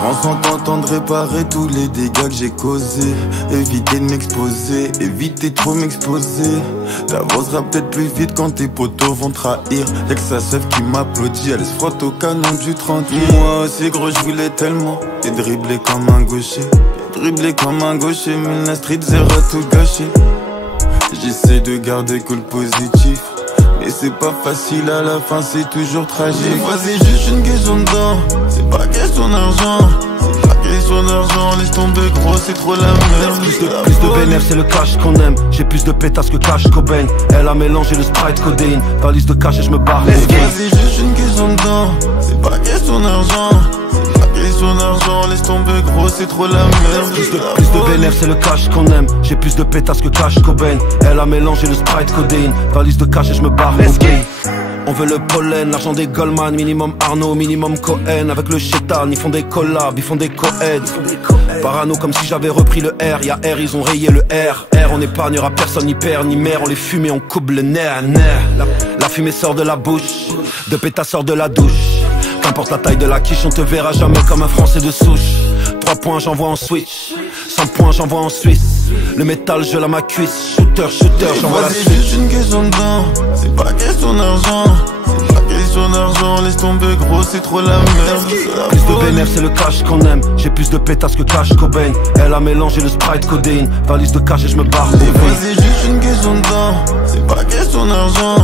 J'avance en tentant de réparer tous les dégâts que j'ai causés. Éviter de m'exposer, éviter trop m'exposer. T'avanceras peut-être plus vite quand tes potos vont trahir. Y'a que sa sœur qui m'applaudit, elle se frotte au canon du 30. Moi aussi gros je voulais tellement et dribbler comme un gaucher. Dribbler comme un gaucher, mais la street zéro tout gâché. J'essaie de garder que le positif, mais c'est pas facile à la fin, c'est toujours tragique. Des fois c'est juste une question de temps, c'est pas question d'argent. C'est pas question d'argent, laisse tomber gros, c'est trop la merde. Plus de bénéf, c'est le cash qu'on aime. J'ai plus de pétasses que cash Cobain. Elle a mélangé le Sprite codéine. Valise de cash et je me barre. Des fois c'est juste une question de temps, c'est pas question d'argent. Question d'argent, laisse tomber gros, c'est trop la merde. Plus de bénéf, c'est le cash qu'on aime. J'ai plus de pétasses que cash Cobain. Elle a mélangé le Sprite codéine. Valise de cash et je me barre. On veut le pollen, l'argent des Goldman. Minimum Arnaud, minimum Cohen. Avec le chétan, ils font des collabs, ils font des co-aids. Parano comme si j'avais repris le R. Y'a R, ils ont rayé le R. R, on épargnera personne, ni père, ni mère. On les fume et on coupe le nerf. La fumée sort de la bouche, de pétasse sort de la douche. Qu'importe la taille de la quiche, on te verra jamais comme un Français de souche. 3 points, j'envoie en switch. 100 points, j'envoie en Suisse. Le métal, je la ma cuisse. Shooter, j'envoie la suite. C'est juste une question de temps, c'est pas question d'argent. C'est pas question d'argent, laisse tomber gros, c'est trop la merde. Plus de bénéf, c'est le cash qu'on aime. J'ai plus de pétasses que cash Cobain. Elle a mélangé le Sprite codéine. Valise de cash et je me barre. Des fois c'est juste une question de temps, c'est pas question d'argent.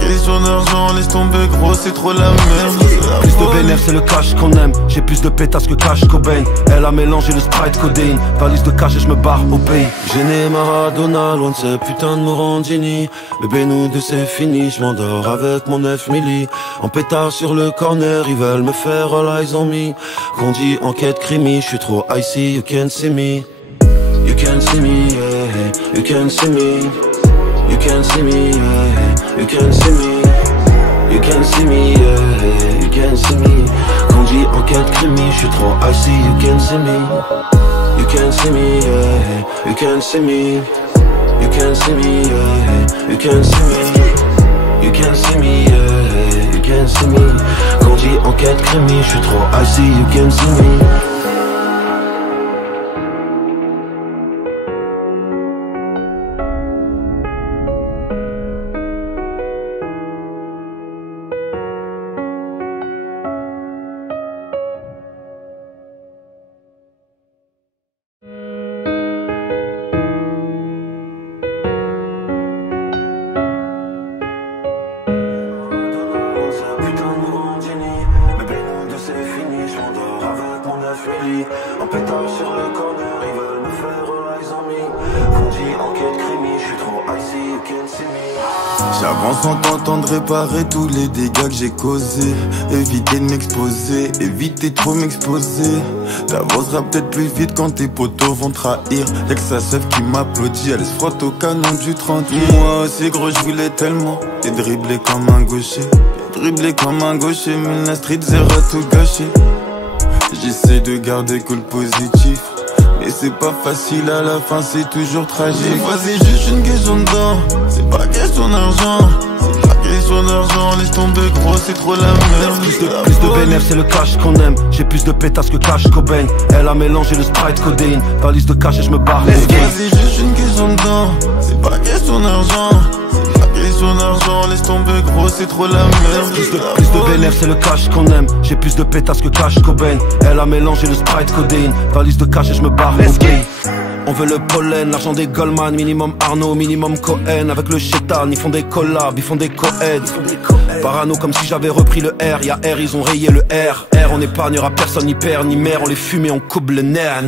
Question d'argent, laisse tomber gros, c'est trop la merde. Plus de bénéf, c'est le cash qu'on aime. J'ai plus de pétasses que cash Cobain. Elle a mélangé le Sprite codéine. Valise de cash et je me barre au pays. Gêné Maradona, loin de ces putains de Morandini. Bébé nous deux c'est fini, je m'endors avec mon 9 milli. En pétard sur le corner, ils veulent me faire all eyes on me. Qu'on dit enquête crimi, je suis trop icy, you can't see me. You can't see me, yeah, you can't see me. You can't see me, yeah, you can't see me. You can't see me, yeah, you can't see me. Quand dit enquête crimi, je suis trop icy, you can't see me. You can't see me, yeah, you can't see me. You can't see me, yeah, you can't see me. You can't see me, yeah, you can't see me. Quand dit enquête crimi, je suis trop icy, you can't see me. En pétard sur le corner, ils veulent me faire all eyes on me. Qu'on dit enquête crimi, je suis trop icy, you can't see me. J'avance en tentant de réparer tous les dégâts que j'ai causés. Éviter de m'exposer, éviter trop m'exposer. T'avanceras peut-être plus vite quand tes potos vont trahir. Y'a que sa sœur qui m'applaudit, elle se frotte au canon du 30. Moi aussi gros je voulais tellement et dribbler comme un gaucher. Dribbler comme un gaucher, mais la street zéro tout gâché. J'essaie de garder que le positif, mais c'est pas facile à la fin, c'est toujours tragique. Des fois c'est juste une question de temps, c'est pas question d'argent. C'est pas question d'argent, laisse tomber gros, c'est trop la merde. Plus de bénéf, c'est le cash qu'on aime. J'ai plus de pétasses que cash Cobain. Elle a mélangé le Sprite codéine. Valise de cash et je me barre. Des fois c'est juste une question de temps, c'est pas question d'argent. Question d'argent, laisse tomber gros, c'est trop la merde. Plus de bénéf, c'est le cash qu'on aime. J'ai plus de pétasses que cash Cobain. Elle a mélangé le Sprite codéine. Valise de cash et je me barre. On veut le pollen, l'argent des Goldman. Minimum Arnaud, minimum Cohen. Avec le chétan, ils font des collabs, ils font des co-aids. Parano comme si j'avais repris le R. Y'a R, ils ont rayé le R. R, on épargnera personne, ni père, ni mère. On les fume et on coupe le nerf.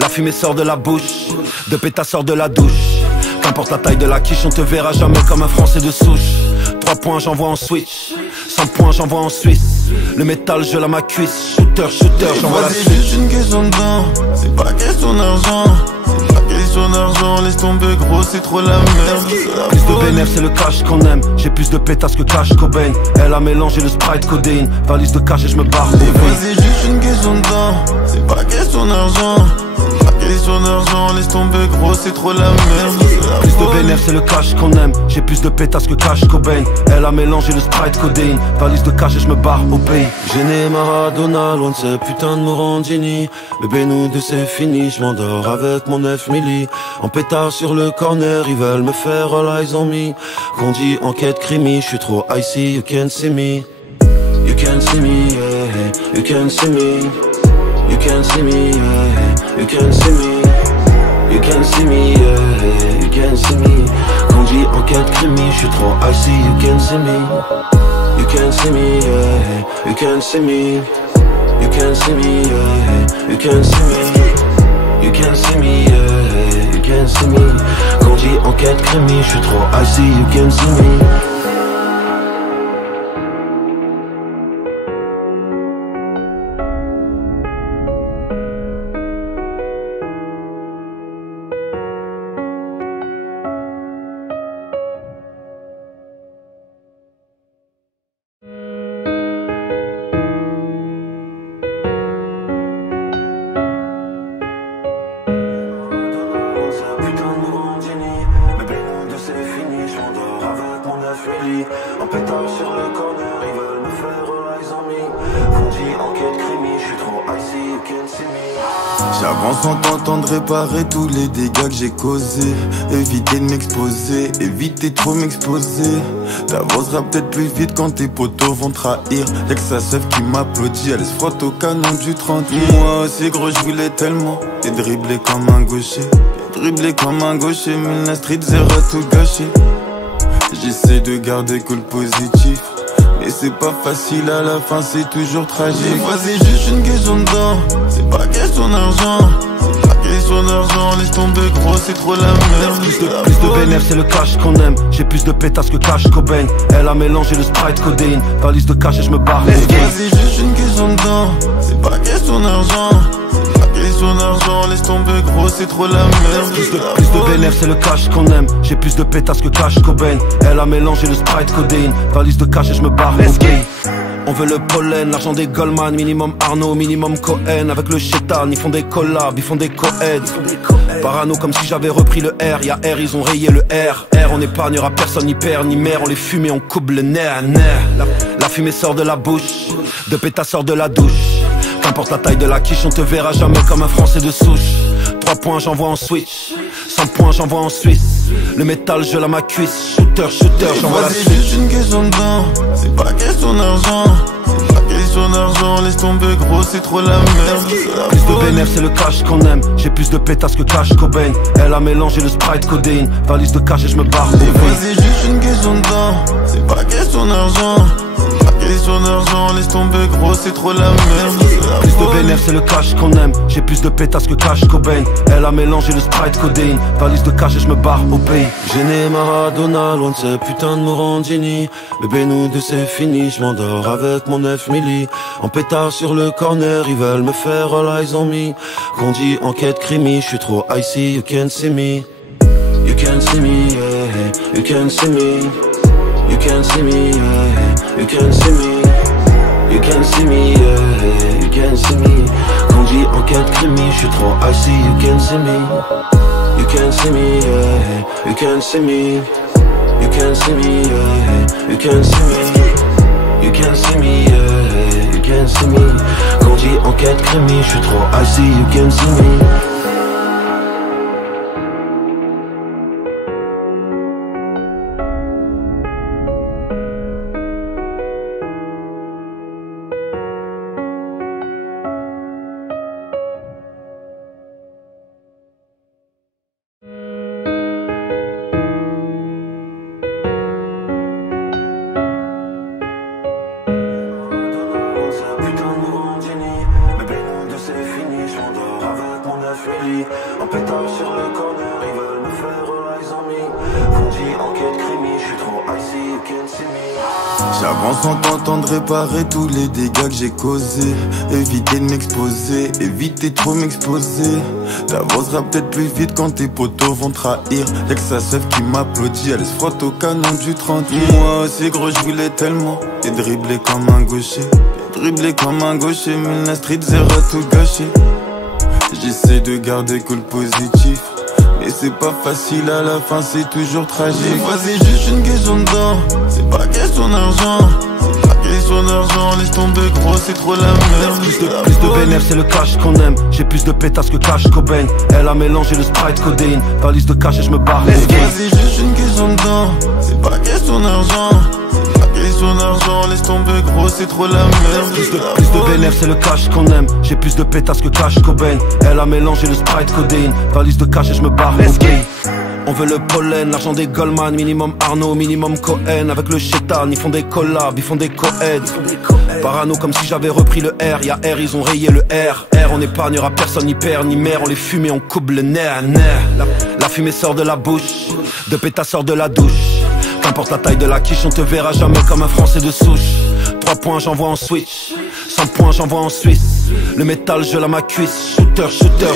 La fumée sort de la bouche, de pétasse sort de la douche. Qu'importe la taille de la quiche, on te verra jamais comme un Français de souche. 3 points, j'envoie en switch. 100 points, j'envoie en Suisse. Le métal, je la ma cuisse. Shooter, j'envoie la suite. C'est juste une question de temps, c'est pas question d'argent. C'est pas question d'argent, laisse tomber gros, c'est trop la merde. Plus de bénéf, c'est le cash qu'on aime. J'ai plus de pétasses que cash Cobain. Elle a mélangé le Sprite codéine. Valise de cash et je me barre. Des fois c'est juste une question de temps, c'est pas question d'argent. Pas question d'argent, laisse tomber gros, c'est trop la merde. Plus de bénéfices, c'est le cash qu'on aime. J'ai plus de pétasses que cash Cobain. Elle a mélangé le Sprite codéine. Valise de cash et je me barre au pays. Gêné Maradona, loin de ces putains de Morandini. Bébé nous deux c'est fini, je m'endors avec mon 9 milli. En pétard sur le corner, ils veulent me faire all eyes on me. Qu'on dit enquête crimi, je suis trop icy, you can't see me. You can't see me, yeah, you can't see me. You can't see me, yeah, you can't see me. You can't see me, yeah, you can't see me. Quand dit enquête crimi, je suis trop icy, you can't see me. You can't see me, yeah, you can't see me. You can't see me, yeah, you can't see me. You can't see me, yeah, you can't see me. Quand dit enquête crimi, je suis trop icy, you can't see me. En pétard sur le corner, ils veulent me faire all eyes on me. Qu'on dit enquête crimi, je suis trop icy, you can't see me. J'avance en tentant de réparer tous les dégâts que j'ai causés. Éviter de m'exposer, éviter trop m'exposer. T'avanceras peut-être plus vite quand tes potos vont trahir. Y'a que sa sœur qui m'applaudit, elle se frotte au canon du 30. Moi aussi gros je voulais tellement et dribbler comme un gaucher. Dribbler comme un gaucher, mais la street zéro tout gâché. J'essaie de garder que le positif, mais c'est pas facile à la fin, c'est toujours tragique. Des fois c'est juste une question de temps, c'est pas question d'argent. C'est pas question d'argent, laisse tomber gros, c'est trop la merde. Plus de bénéfices, c'est le cash qu'on aime. J'ai plus de pétasses que cash Cobain. Elle a mélangé le Sprite codéine. Valise de cash et je me barre. Des fois c'est juste une question de temps, c'est pas question d'argent. Question d'argent, laisse tomber gros, c'est trop la merde. Plus de bénéfices, c'est le cash qu'on aime. J'ai plus de pétasses que cash Cobain. Elle a mélangé le Sprite codéine. Valise de cash et je me barre au pays. On veut le pollen, l'argent des Goldman. Minimum Arnaud, minimum Cohen. Avec le chétan, ils font des collabs, ils font des co-aids. Parano comme si j'avais repris le R. Y'a R, ils ont rayé le R. R, on épargnera personne, ni père, ni mère. On les fume et on coupe le nerf. La fumée sort de la bouche, de pétasse sort de la douche. Qu'importe la taille de la quiche, on te verra jamais comme un Français de souche. 3 points, j'envoie en switch. 100 points, j'envoie en Suisse. Le métal, je la ma cuisse. Shooter, j'envoie la suite. C'est juste une question de temps, c'est pas question d'argent. C'est pas question d'argent, laisse tomber gros, c'est trop la merde. Plus de bénéfices, c'est le cash qu'on aime. J'ai plus de pétasses que cash Cobain. Elle a mélangé le Sprite codéine. Valise de cash et je me barre. Des fois c'est juste une question de temps, c'est pas question d'argent. Question d'argent, laisse tomber gros, c'est trop la merde. Plus de bénéfices, c'est le cash qu'on aime. J'ai plus de pétasses que cash Cobain. Elle a mélangé le Sprite codéine. Valise de cash et je me barre au pays. Gêné Maradona, loin de ces putains de Morandini. Bébé nous deux c'est fini, je m'endors avec mon 9 milli. En pétard sur le corner, ils veulent me faire all eyes on me. Qu'on dit enquête crimi, je suis trop icy, you can't see me. You can't see me, yeah, you can't see me. You can't see me, yeah, you can't see me. You can't see me, yeah, you can't see me. Quand dit enquête crimi, je suis trop icy, you can't see me. You can't see me, yeah, you can't see me. You can't see me, yeah, you can't see me. You can't see me, yeah, you can't see me. Quand dit enquête crimi, je suis trop icy, you can't see me. En pétard sur le corner, ils veulent me faire all eyes on me. Qu'on dit enquête crimi, je suis trop icy, you can't see me. J'avance en tentant de réparer tous les dégâts que j'ai causés. Éviter de m'exposer, éviter trop m'exposer. T'avanceras peut-être plus vite quand tes potos vont trahir. Y'a que sa sœur qui m'applaudit, elle se frotte au canon du 30. Moi aussi gros je voulais tellement et dribbler comme un gaucher. Dribbler comme un gaucher, mais la street zéro tout gâché. J'essaie de garder que le positif, mais c'est pas facile à la fin, c'est toujours tragique. Des fois c'est juste une question de temps, c'est pas question d'argent. C'est pas question d'argent, laisse tomber gros, c'est trop la merde. Plus de bénéf, c'est le cash qu'on aime. J'ai plus de pétasses que cash Cobain. Elle a mélangé le Sprite codéine. Valise de cash et je me barre. Des fois c'est juste une question de temps, c'est pas question d'argent. Question d'argent, laisse tomber gros, c'est trop la merde. Plus de bénéf, c'est le cash qu'on aime. J'ai plus de pétasses que cash Cobain. Elle a mélangé le Sprite codéine. Valise de cash et je me barre. On veut le pollen, l'argent des Goldman, minimum Arnaud, minimum Cohen. Avec le chétan, ils font des collabs, ils font des co-aids. Parano comme si j'avais repris le R, y'a R, ils ont rayé le R. R, on épargnera personne, ni père, ni mère, on les fume et on coupe le nerf. La fumée sort de la bouche, de pétasse sort de la douche. Qu'importe la taille de la quiche, on te verra jamais comme un Français de souche. 3 points, j'envoie en switch. 100 points, j'envoie en Suisse. Le métal, je la ma cuisse. Shooter,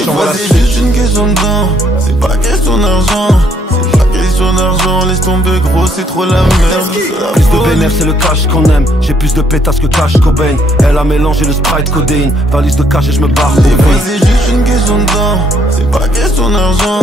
j'envoie la suite. C'est juste une question de temps, c'est pas question d'argent. C'est pas question d'argent, laisse tomber gros, c'est trop la merde. Plus de bénéf, c'est le cash qu'on aime. J'ai plus de pétasses que cash Cobain. Elle a mélangé le Sprite codéine. Valise de cash et je me barre. Des fois c'est juste une question de temps, c'est pas question d'argent.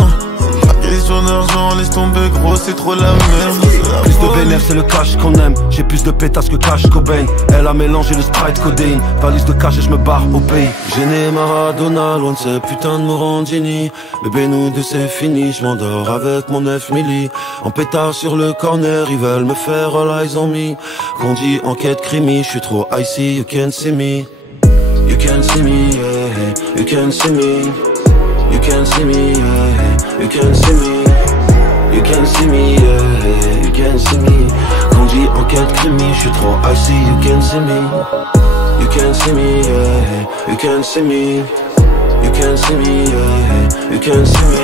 Question d'argent, laisse tomber gros, c'est trop la merde. Plus de bénéf, c'est le cash qu'on aime. J'ai plus de pétasses que cash Cobain. Elle a mélangé le Sprite codéine. Valise de cash et je me barre au pays. Gêné Maradona, loin de ces putains de Morandini. Bébé nous deux c'est fini, je m'endors avec mon 9 milli. En pétard sur le corner, ils veulent me faire all eyes on me. Qu'on dit enquête crimi, je suis trop icy, you can't see me. You can't see me, yeah, you can't see me. You can't see me, yeah, you can't see me. You can't see me, yeah, you can't see me. Quand dit enquête crimi, je suis trop icy, you can't see me. You can't see me, yeah, you can't see me. You can't see me, yeah, you can't see me.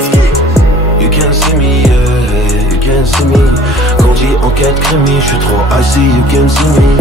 You can't see me, yeah, you can't see me. Quand dit enquête crimi, je suis trop icy, you can't see me.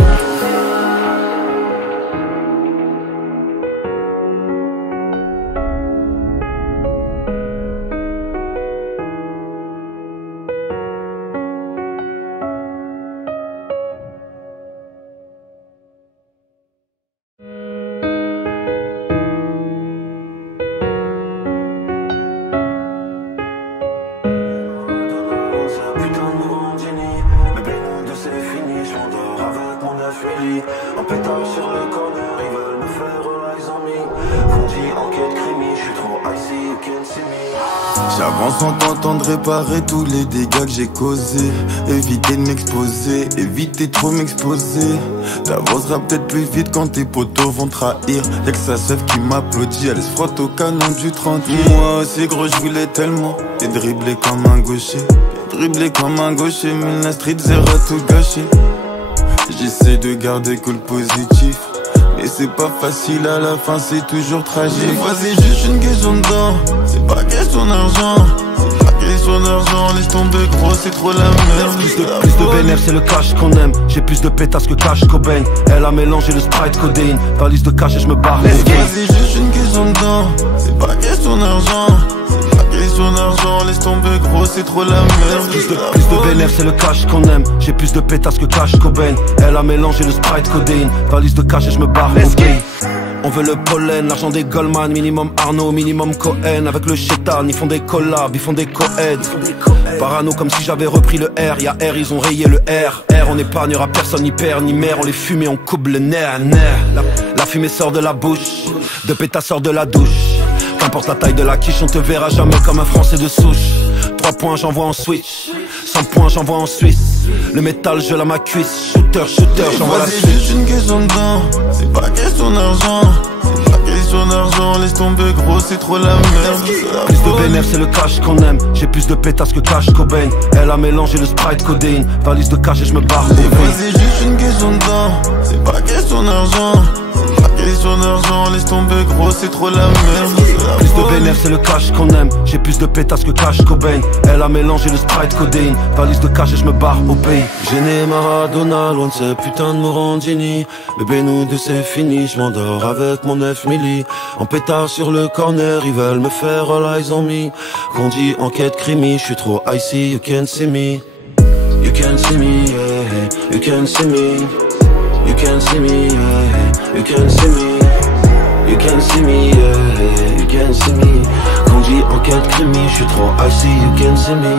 En pétard sur le corner, ils veulent me faire all eyes on me. Qu'on dit enquête crimi, je suis trop icy, you can't see me. J'avance en tentant de réparer tous les dégâts que j'ai causés. Éviter de m'exposer, éviter trop m'exposer. T'avanceras peut-être plus vite quand tes potos vont trahir. Y'a que sa sœur qui m'applaudit, elle se frotte au canon du 30. Moi aussi gros je voulais tellement et dribbler comme un gaucher. Dribbler comme un gaucher, mais la street zéro tout gâché. J'essaie de garder que le positif, mais c'est pas facile à la fin, c'est toujours tragique. Des fois c'est juste une question de temps, c'est pas question d'argent. C'est pas question d'argent, laisse tomber gros, c'est trop la merde. Plus de bénéf, c'est le cash qu'on aime. J'ai plus de pétasses que cash Cobain. Elle a mélangé le Sprite codéine. Valise de cash et je me barre. Des fois c'est juste une question de temps, c'est pas question d'argent. Question d'argent, laisse tomber gros, c'est trop la merde. Plus de bénéf, c'est le cash qu'on aime. J'ai plus de pétasses que cash Cobain. Elle a mélangé le Sprite codéine. Valise de cash et je me barre. On veut le pollen, l'argent des Goldman, minimum Arnaud, minimum Cohen. Avec le chétan, ils font des collabs, ils font des co-aids. Parano comme si j'avais repris le R, y'a R, ils ont rayé le R. R, on épargnera personne, ni père, ni mère, on les fume et on coupe le nerf. La fumée sort de la bouche, de pétasse sort de la douche. Qu'importe la taille de la quiche, on te verra jamais comme un Français de souche. 3 points, j'envoie en switch. 100 points, j'envoie en Suisse. Le métal, je la ma cuisse. Shooter, j'envoie la suite. C'est juste une question de temps, c'est pas question d'argent. C'est pas question d'argent, laisse tomber gros, c'est trop la merde. Plus de bénéf, c'est le cash qu'on aime. J'ai plus de pétasses que cash Cobain. Elle a mélangé le Sprite codéine. Valise de cash et je me barre. Des fois c'est juste une question de temps, c'est pas question d'argent. Question d'argent, laisse tomber gros, c'est trop la merde. Plus de bénéf, c'est le cash qu'on aime. J'ai plus de pétasses que cash Cobain. Elle a mélangé le Sprite codéine. Valise de cash et je me barre au pays. Gêné Maradona, loin de ces putains de Morandini. Bébé nous deux c'est fini, je m'endors avec mon 9 milli. En pétard sur le corner, ils veulent me faire all eyes on me. Qu'on dit enquête crimi, je suis trop icy, you can't see me. You can't see me, yeah, you can't see me. You can't see me, yeah, you can't see me. You can see me, yeah, you can see me. Quand dit enquête crimi, j'suis trop icy, you can see me.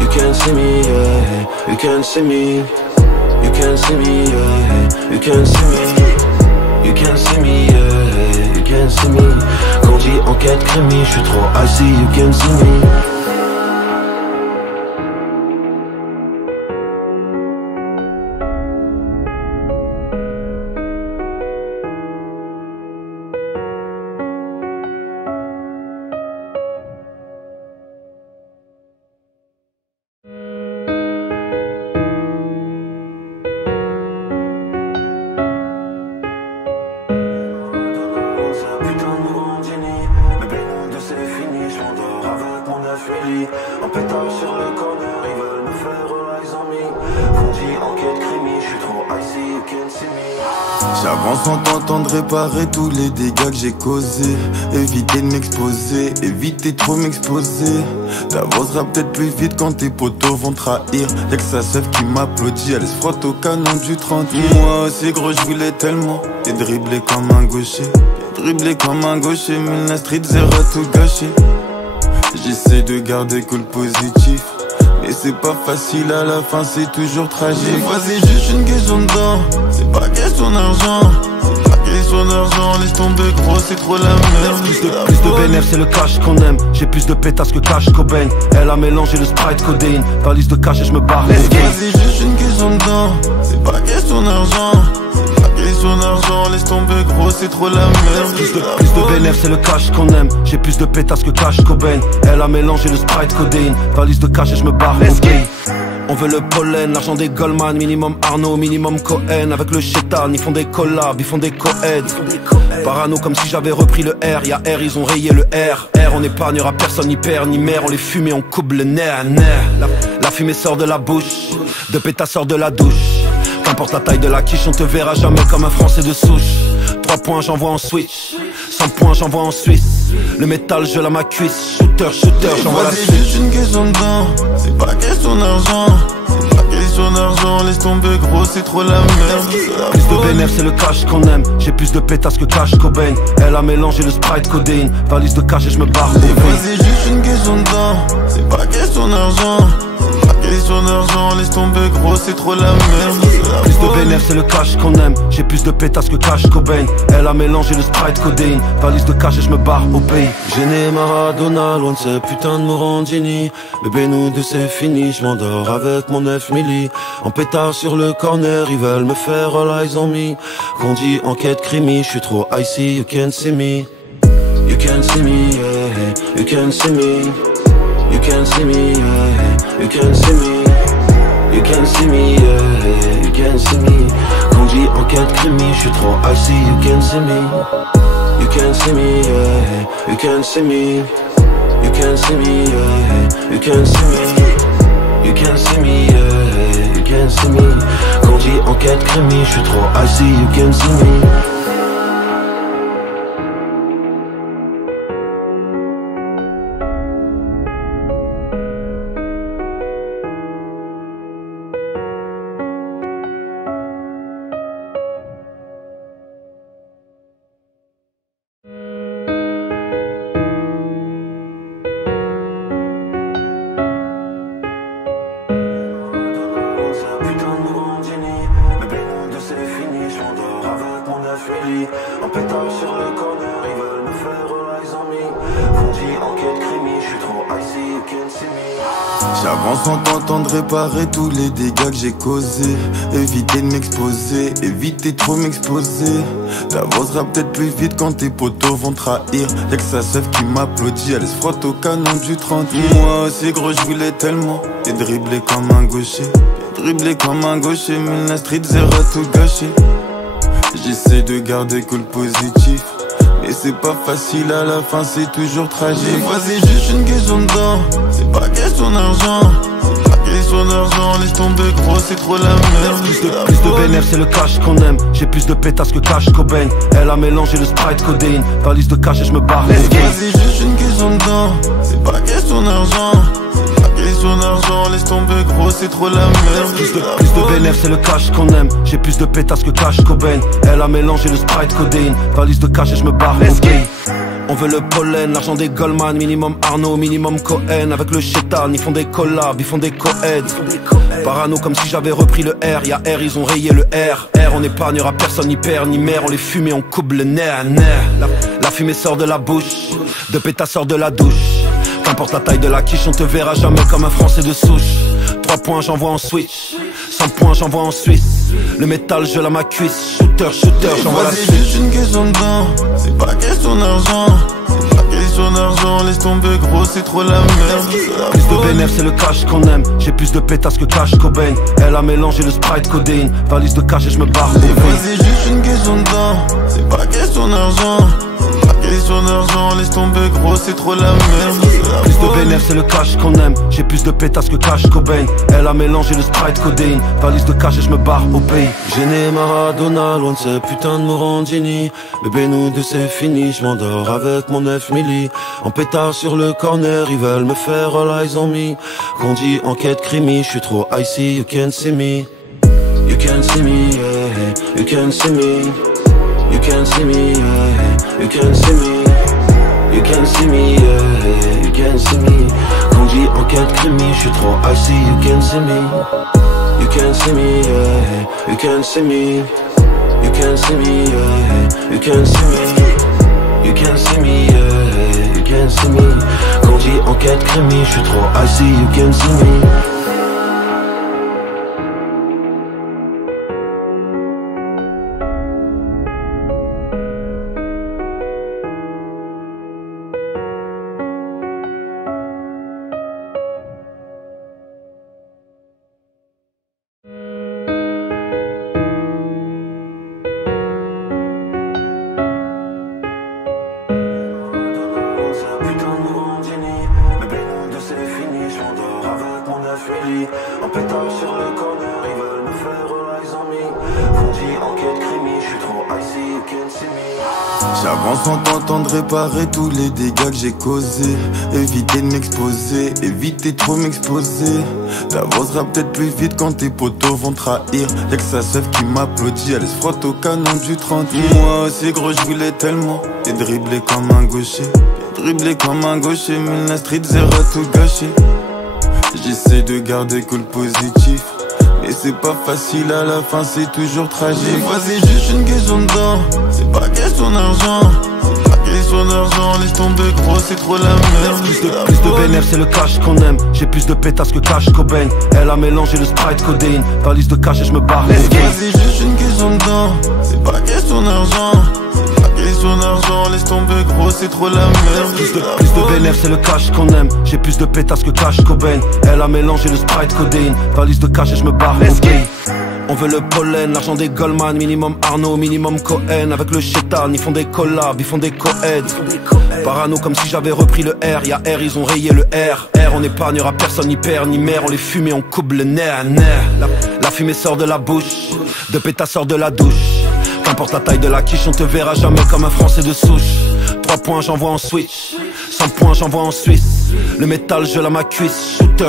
You can see me, yeah, you can see me. You can see me, yeah, you can see me. You can see me, yeah, you can see me. Quand dit enquête crimi, j'suis trop icy, you can see me. En pétard sur le corner, ils veulent me faire eyes on me. Qu'on dit enquête crimi, j'suis trop icy, you can see me. J'avance en tentant de réparer tous les dégâts que j'ai causés. Éviter de m'exposer, éviter trop m'exposer. T'avanceras peut-être plus vite quand tes potos vont trahir. Y'a que sa sœur qui m'applaudit, elle se frotte au canon du 30. Moi aussi gros j'voulais tellement et dribbler comme un gaucher. Dribbler comme un gaucher, mais la street zéro tout gâché. J'essaie de garder cool positif, mais c'est pas facile à la fin, c'est toujours tragique. Des fois c'est juste une question de temps, c'est pas question d'argent. C'est pas question d'argent, laisse tomber gros, c'est trop la merde. Plus de bénéf, c'est le cash qu'on aime. J'ai plus de pétasses que cash Cobain. Elle a mélangé le Sprite codéine. Valise de cash et je me barre. Des fois c'est juste une question de temps, c'est pas question d'argent. Question d'argent, laisse tomber gros, c'est trop la merde. Plus de bénéf, c'est le cash qu'on aime. J'ai plus de pétasses que cash Cobain. Elle a mélangé le Sprite codéine. Valise de cash et je me barre. On veut le pollen, l'argent des Goldman. Minimum Arnaud, minimum Cohen. Avec le chétan, ils font des collabs, ils font des co-aids. Parano comme si j'avais repris le R. Y'a R, ils ont rayé le R. R, on épargnera personne, ni père, ni mère. On les fume et on coupe le nerf. La fumée sort de la bouche, de pétasse sort de la douche. Qu'importe la taille de la quiche, on te verra jamais comme un Français de souche. 3 points, j'envoie en switch. 100 points, j'envoie en Suisse. Le métal, je la ma cuisse. Shooter, j'envoie la suite. C'est juste une question de temps, c'est pas question d'argent. C'est pas question d'argent, laisse tomber gros, c'est trop la merde. Plus de bénéf, c'est le cash qu'on aime. J'ai plus de pétasses que cash Cobain. Elle a mélangé le Sprite codéine. Valise de cash et je me barre. Des fois c'est juste une question de temps, c'est pas question d'argent. Question d'argent, laisse tomber gros, c'est trop la merde. Plus de bénéf, c'est le cash qu'on aime. J'ai plus de pétasses que cash Cobain. Elle a mélangé le Sprite codéine. Valise de cash et je me barre au pays. Gêné Maradona, loin de ces putains de Morandini. Bébé nous deux c'est fini, je m'endors avec mon 9 milli. En pétard sur le corner, ils veulent me faire all eyes on me. Qu'on dit enquête crimi, je suis trop icy, you can see me. You can see me, yeah, you can see me. You can see me, yeah, you can see me. You can see me, yeah, you can see me. Quand dit enquête crimi, je suis trop icy, you can see me. You can see me, yeah, you can see me. You can see me, yeah, you can see me. You can see me, yeah, you can see me. Quand dit enquête crimi, je suis trop icy, you can see me. En pétard sur le corner, ils veulent me faire eyes on me. Qu'on dit enquête crimi, j'suis trop icy, you can see me. J'avance en tentant de réparer tous les dégâts que j'ai causés. Éviter de m'exposer, éviter trop m'exposer. T'avanceras peut-être plus vite quand tes potos vont trahir. Y'a que sa sœur qui m'applaudit, elle se frotte au canon du 30. Moi aussi gros j'voulais tellement et dribbler comme un gaucher. Dribbler comme un gaucher, mais la street zéro tout gâché. J'essaie de garder cool positif, mais c'est pas facile à la fin, c'est toujours tragique. Des fois c'est juste une question de temps, c'est pas question d'argent. C'est pas question d'argent, laisse tomber gros, c'est trop la merde. Plus de bénéf, c'est le cash qu'on aime. J'ai plus de pétasses que cash Cobain. Elle a mélangé le Sprite codéine. Valise de cash et je me barre. Des fois c'est juste une question de temps, c'est pas question d'argent. son argent, laisse tomber gros, c'est trop la merde. Plus de bénéf, c'est le cash qu'on aime. J'ai plus de pétasses que cash Cobain. Elle a mélangé le Sprite codéine. Valise de cash et je me barre au pays. On veut le pollen, l'argent des Goldman, minimum Arnaud, minimum Cohen. Avec le chétan, ils font des collabs, ils font des co-aids. Parano comme si j'avais repris le R. Y'a R, ils ont rayé le R. R, on épargnera personne, ni père, ni mère. On les fume et on coupe le nerf. La fumée sort de la bouche, de pétasse sort de la douche. Qu'importe la taille de la quiche, on te verra jamais comme un Français de souche. 3 points, j'envoie en switch. 100 points, j'envoie en Suisse. Le métal, je la ma cuisse. Shooter, j'envoie la suite. C'est juste une question de temps, c'est pas question d'argent. C'est pas question d'argent, laisse tomber gros, c'est trop la merde. Plus de bénéf, c'est le cash qu'on aime. J'ai plus de pétasses que cash Cobain. Elle a mélangé le Sprite codéine. Valise de cash et je me barre. C'est juste une question de temps, c'est pas question d'argent. C'est pas question d'argent, laisse tomber gros, c'est trop la merde. Plus de bénéf, c'est le cash qu'on aime. J'ai plus de pétasses que cash Cobain. Elle a mélangé le Sprite codéine. Valise de cash et je me barre au pays. Gêné Maradona, loin de ces putains de Morandini. Bébé nous deux c'est fini, je m'endors avec mon 9 milli. En pétard sur le corner, ils veulent me faire all eyes on me. Qu'on dit enquête crimi, je suis trop icy, you can't see me. You can't see me, yeah, you can't see me. You can't see me, yeah, you can't see me. You can't see me, yeah, you can't see me. Qu'on dit enquête crimi, je suis trop icy, you can't see me. You can't see me, yeah, you can't see me. You can't see me, yeah, you can't see me. You can't see me, yeah, you can't see me. Quand dit enquête crimi, je suis trop icy, you can't see me. En pétard sur le corner, ils veulent me faire all eyes on me. Qu'on dit enquête crimi, je suis trop icy, you can't see me. J'avance en tentant de réparer tous les dégâts que j'ai causés. Éviter de m'exposer, éviter trop m'exposer. T'avanceras peut-être plus vite quand tes potos vont trahir. Y'a que sa sœur qui m'applaudit, elle se frotte au canon du 30. Moi aussi gros je voulais tellement et dribbler comme un gaucher. Dribbler comme un gaucher, mais la street zéro tout gâché. J'essaie de garder cool positif, mais c'est pas facile à la fin, c'est toujours tragique. Des fois c'est juste une question de temps, c'est pas question d'argent. C'est pas question d'argent, laisse tomber gros, c'est trop la merde. Plus de bénéf, c'est le cash qu'on aime. J'ai plus de pétasses que cash Cobain. Elle a mélangé le Sprite codéine. Valise de cash et je me barre. Des fois c'est juste une question de temps, c'est pas question d'argent. Question d'argent, laisse tomber gros, c'est trop la merde. Plus de bénéf, c'est le cash qu'on aime. J'ai plus de pétasses que cash Cobain. Elle a mélangé le Sprite codéine. Valise de cash et je me barre au pays. On veut le pollen, l'argent des Goldman, minimum Arnaud, minimum Cohen. Avec le chétan, ils font des collabs, ils font des co-aids. Parano comme si j'avais repris le R. Y'a R, ils ont rayé le R. R, on épargnera personne, ni père, ni mère. On les fume et on coupe le nerf. La fumée sort de la bouche, de pétasse sort de la douche. Qu'importe la taille de la quiche, on te verra jamais comme un Français de souche. 3 points, j'envoie en switch. 100 points, j'envoie en Suisse. Le métal, je la ma cuisse. Shooter,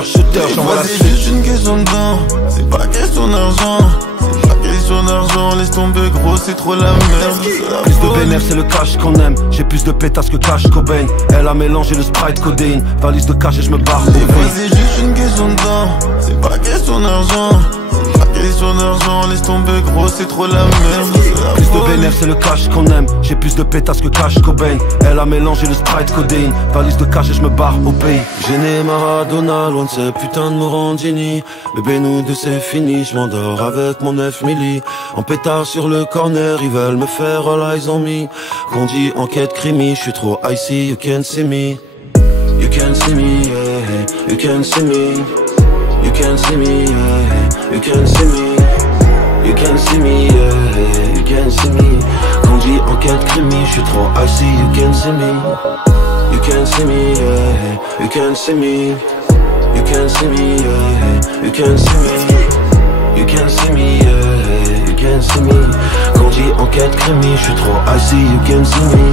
j'envoie la suite. C'est juste une question de temps, c'est pas question d'argent. C'est pas question d'argent, laisse tomber gros, c'est trop la merde. Plus de bénéf, c'est le cash qu'on aime. J'ai plus de pétasses que cash Cobain. Elle a mélangé le Sprite codéine. Valise de cash et je me barre. Des fois c'est juste une question de temps, c'est pas question d'argent. C'est pas question d'argent, laisse tomber gros, c'est trop la merde. Plus de bénéf, c'est le cash qu'on aime. J'ai plus de pétasses que cash Cobain. Elle a mélangé le Sprite codéine. Valise de cash et je me barre au pays. Gêné Maradona, loin de ces putains de Morandini. Bébé nous deux c'est fini, je m'endors avec mon 9 milli. En pétard sur le corner, ils veulent me faire all eyes on me. Qu'on dit enquête crimi, je suis trop icy, you can't see me. You can't see me, yeah, you can't see me. You can't see me, yeah, you can't see me. You can't see me, yeah, you can't see me. Quand dit enquête crimi, je suis trop icy, you can't see me. You can't see me, yeah, you can't see me. You can't see me, yeah, you can't see me. You can't see me, yeah, you can't see me. Quand dit enquête crimi, je suis trop icy, you can't see me.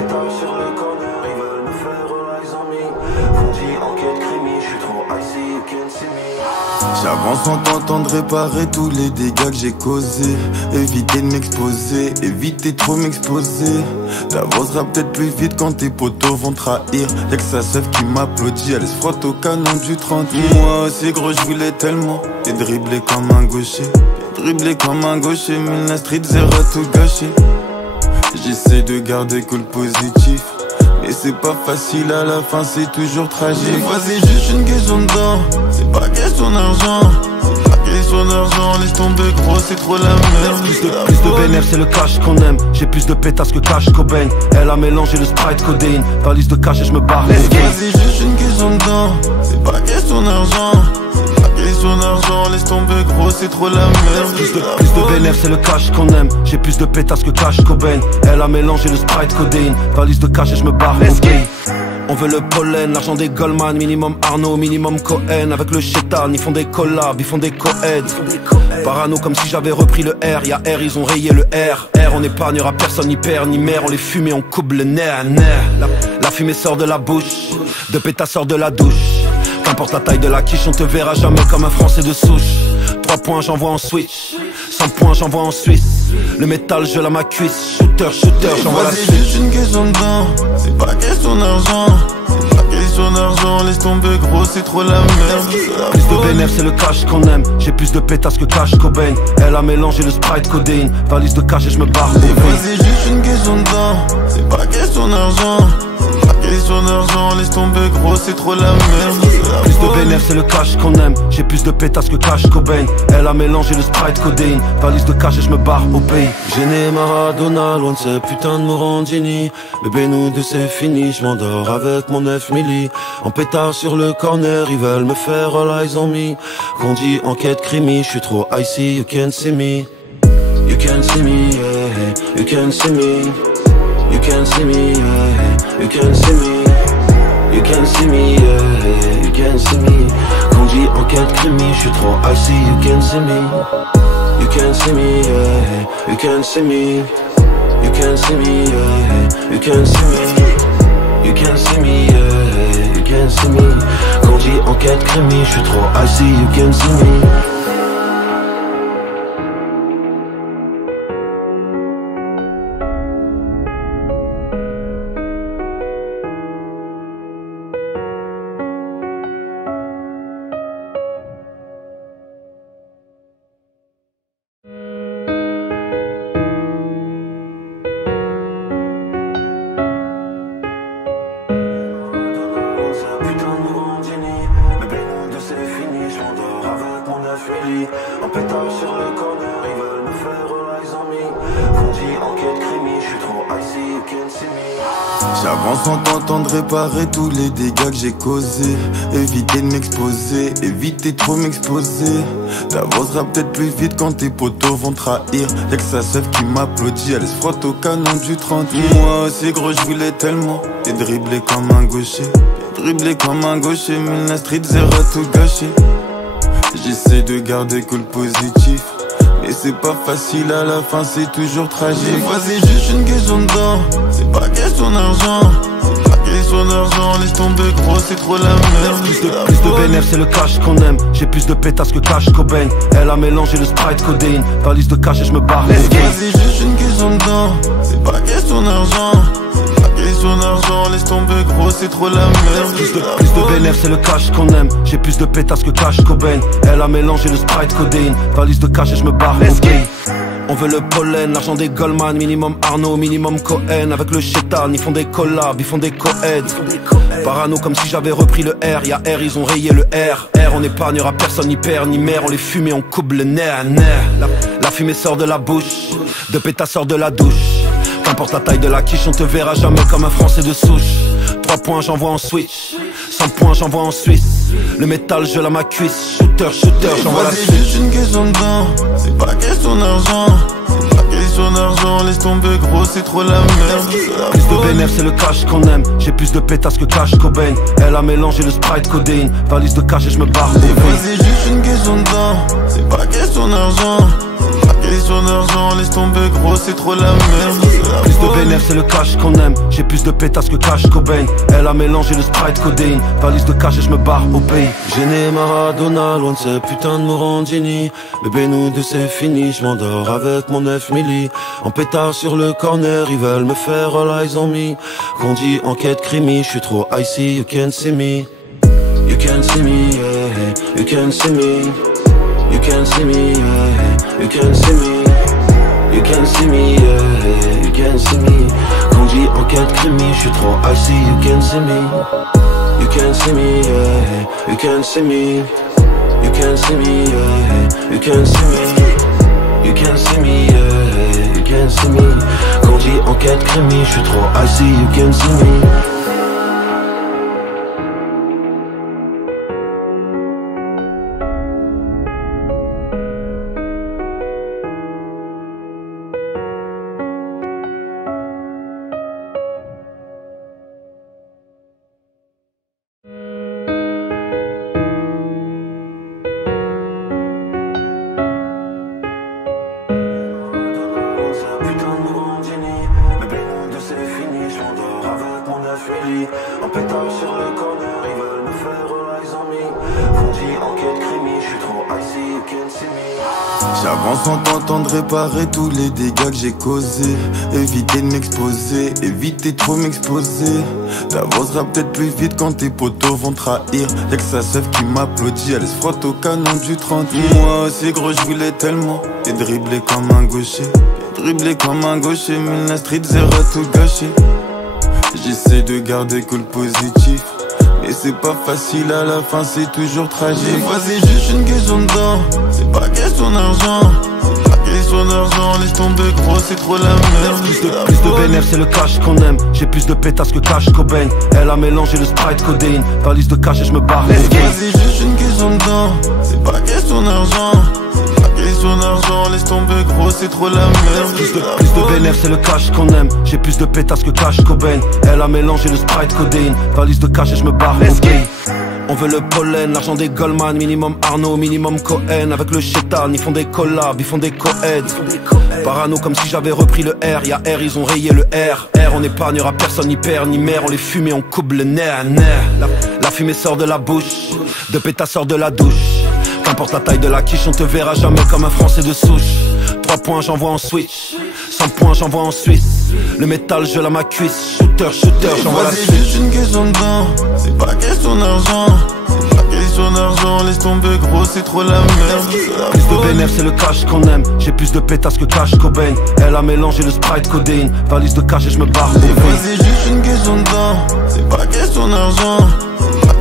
pétard sur le corner, ils veulent me faire all eyes on me. On dit enquête crimi, je suis trop icy, you can't see me. J'avance en tentant de réparer tous les dégâts que j'ai causés. Éviter de m'exposer, éviter trop m'exposer. T'avanceras peut-être plus vite quand tes potos vont trahir. Y'a que sa sœur qui m'applaudit, elle se frotte au canon du 30. Moi aussi gros je voulais tellement et dribbler comme un gaucher. Dribbler comme un gaucher, mais la street zéro tout gâché. J'essaie de garder que le positif, mais c'est pas facile à la fin, c'est toujours tragique. Des fois c'est juste une question de temps, c'est pas question d'argent. C'est pas question d'argent, laisse tomber gros, c'est trop la merde. Plus de bénéf, c'est le cash qu'on aime. J'ai plus de pétasses que cash Cobain. Elle a mélangé le Sprite codéine. Valise de cash et je me barre. Des fois c'est juste une question de temps, c'est pas question d'argent. Question d'argent, laisse tomber gros, c'est trop la merde. Plus de bénéf, c'est le cash qu'on aime. J'ai plus de pétasses que cash Cobain. Elle a mélangé le Sprite codéine. Valise de cash et je me barre. On veut le pollen, l'argent des Goldman, minimum Arnaud, minimum Cohen. Avec le chétan, ils font des collabs, ils font des co-aids. Parano comme si j'avais repris le R. Y'a R, ils ont rayé le R. R, on épargnera personne, ni père, ni mère. On les fume et on coupe le nerf. La fumée sort de la bouche, de pétasse sort de la douche. Qu'importe la taille de la quiche, on te verra jamais comme un Français de souche. 3 points, j'envoie en switch. 100 points, j'envoie en Suisse. Le métal, je la ma cuisse. Shooter, j'envoie la suite. C'est juste une question de temps, c'est pas question d'argent. C'est pas question d'argent, laisse tomber gros, c'est trop la merde. Plus de bénéf, c'est le cash qu'on aime. J'ai plus de pétasses que cash Cobain. Elle a mélangé le Sprite codéine. Valise de cash et je me barre. Des fois c'est juste une question de temps, c'est pas question d'argent. C'est pas question d'argent, laisse tomber gros, c'est trop la merde. Plus de bénéf, c'est le cash qu'on aime. J'ai plus de pétasses que cash Cobain. Elle a mélangé le Sprite codéine. Valise de cash et je me barre au pays. Gêné Maradona, loin de ces putains de Morandini. Bébé nous deux c'est fini, je m'endors avec mon 9 milli. En pétard sur le corner, ils veulent me faire all eyes on me. Qu'on dit enquête crimi, je suis trop icy, you can't see me. You can't see me, yeah, you can't see me. You can't see me, yeah, you can't see me. You can't see me, yeah, you can't see me. Qu'on dit enquête crimi, je suis trop icy, you can't see me. You can't see me, yeah, you can't see me. You can't see me, yeah, you can't see me. You can't see me, yeah, you can't see me. Quand dit enquête crimi, je suis trop icy, you can't see me. En pétard sur le corner, ils veulent me faire all eyes on me. Qu'on dit enquête crimi, je suis trop icy, you can't see me. J'avance en tentant de réparer tous les dégâts que j'ai causés. Éviter de m'exposer, éviter trop m'exposer. T'avanceras peut-être plus vite quand tes potos vont trahir. Y'a que sa sœur qui m'applaudit, elle se frotte au canon du 30. Moi aussi gros je voulais tellement et dribbler comme un gaucher. Dribbler comme un gaucher, mais la street zéro tout gâché. J'essaie de garder que le positif, mais c'est pas facile à la fin, c'est toujours tragique. Des fois c'est juste une question de temps, c'est pas question d'argent. C'est pas question d'argent, laisse tomber gros, c'est trop la merde. Plus de bénéf, c'est le cash qu'on aime. J'ai plus de pétasses que cash Cobain. Elle a mélangé le Sprite codéine. Valise de cash et je me barre. Des fois c'est juste une question de temps, c'est pas question d'argent. Question d'argent, laisse tomber gros, c'est trop la merde. Plus de bénéf, c'est le cash qu'on aime. J'ai plus de pétasses que cash Cobain. Elle a mélangé le Sprite codéine. Valise de cash et je me barre. On veut le pollen, l'argent des Goldman, minimum Arnaud, minimum Cohen. Avec le chétan, ils font des collabs, ils font des co-aids. Parano comme si j'avais repris le R. Y'a R, ils ont rayé le R. R, on épargnera personne, ni père, ni mère. On les fume et on coupe le nerf. La fumée sort de la bouche, de pétasse sort de la douche. Qu'importe la taille de la quiche, on te verra jamais comme un Français de souche. 3 points, j'envoie en switch. 100 points, j'envoie en Suisse. Le métal, je la ma cuisse. Shooter, j'envoie la suite. C'est juste une question de temps, c'est pas question d'argent. C'est pas question d'argent, laisse tomber gros, c'est trop la merde. Plus de bénéf, c'est le cash qu'on aime. J'ai plus de pétasses que cash Cobain. Elle a mélangé le Sprite codéine. Valise de cash et je me barre. Des fois c'est juste une question de temps, c'est pas question d'argent. question d'argent, laisse tomber gros, c'est trop la merde. Plus de vénère, c'est le cash qu'on aime. J'ai plus de pétasses que cash Cobain. Elle a mélangé le Sprite codéine. Valise de cash et je me barre au pays. Gêné Maradona, loin de ces putains de Morandini. Bébé nous deux c'est fini, je m'endors avec mon 9 milli. En pétard sur le corner, ils veulent me faire all eyes on me. Qu'on dit enquête crimi, je suis trop icy, you can't see me. You can't see me, yeah, you can't see me. You can't see me, yeah, you can't see me. You can't see me, yeah, you can't see me. Quand dit enquête crimi, je suis trop icy, you can't see me. You can't see me, yeah, you can't see me. You can't see me, yeah, you can't see me. You can't see me, yeah, you can't see me. Quand dit enquête crimi, je suis trop icy, you can't see me. En pétard sur le corner, ils veulent me faire all eyes on me. Qu'on dit enquête crimi, je suis trop icy, you can't see me. J'avance en tentant de réparer tous les dégâts que j'ai causés. Éviter de m'exposer, éviter trop m'exposer. T'avanceras peut-être plus vite quand tes potos vont trahir. Y'a que sa sœur qui m'applaudit, elle se frotte au canon du 30. Moi aussi gros je voulais tellement et dribbler comme un gaucher. Dribbler comme un gaucher, mais la street zéro tout gâché. J'essaie de garder que le positif, mais c'est pas facile à la fin, c'est toujours tragique. Des fois c'est juste une question de temps, c'est pas question d'argent. C'est pas question d'argent, laisse tomber gros, c'est trop la merde. Plus de vénère, c'est le cash qu'on aime. J'ai plus de pétasses que cash Cobain. Elle a mélangé le Sprite codéine. Valise de cash et je me barre. Des fois c'est juste une question de temps, c'est pas question d'argent. Question d'argent, laisse tomber gros, c'est trop la merde. Plus de vénère, c'est le cash qu'on aime. J'ai plus de pétasses que cash Cobain. Elle a mélangé le Sprite codéine. Valise de cash et je me barre au pays. On veut le pollen, l'argent des Goldman. Minimum Arnaud, minimum Cohen. Avec le chétan, ils font des collabs, ils font des co-aids. Parano comme si j'avais repris le R. Y'a R, ils ont rayé le R. R, on épargnera personne, ni père, ni mère. On les fume et on coupe le nerf. La fumée sort de la bouche, de pétasse sort de la douche. Qu'importe la taille de la quiche, on te verra jamais comme un Français de souche. 3 points, j'envoie en switch. 100 points, j'envoie en Suisse. Le métal, je la ma cuisse. Shooter, j'envoie la suite. C'est juste une question de temps, c'est pas question d'argent. C'est pas question d'argent, laisse tomber gros, c'est trop la merde. Plus de vénère, c'est le cash qu'on aime. J'ai plus de pétasses que cash Cobain. Elle a mélangé le Sprite codéine. Valise de cash et je me barre. Des fois c'est juste une question de temps, c'est pas question d'argent.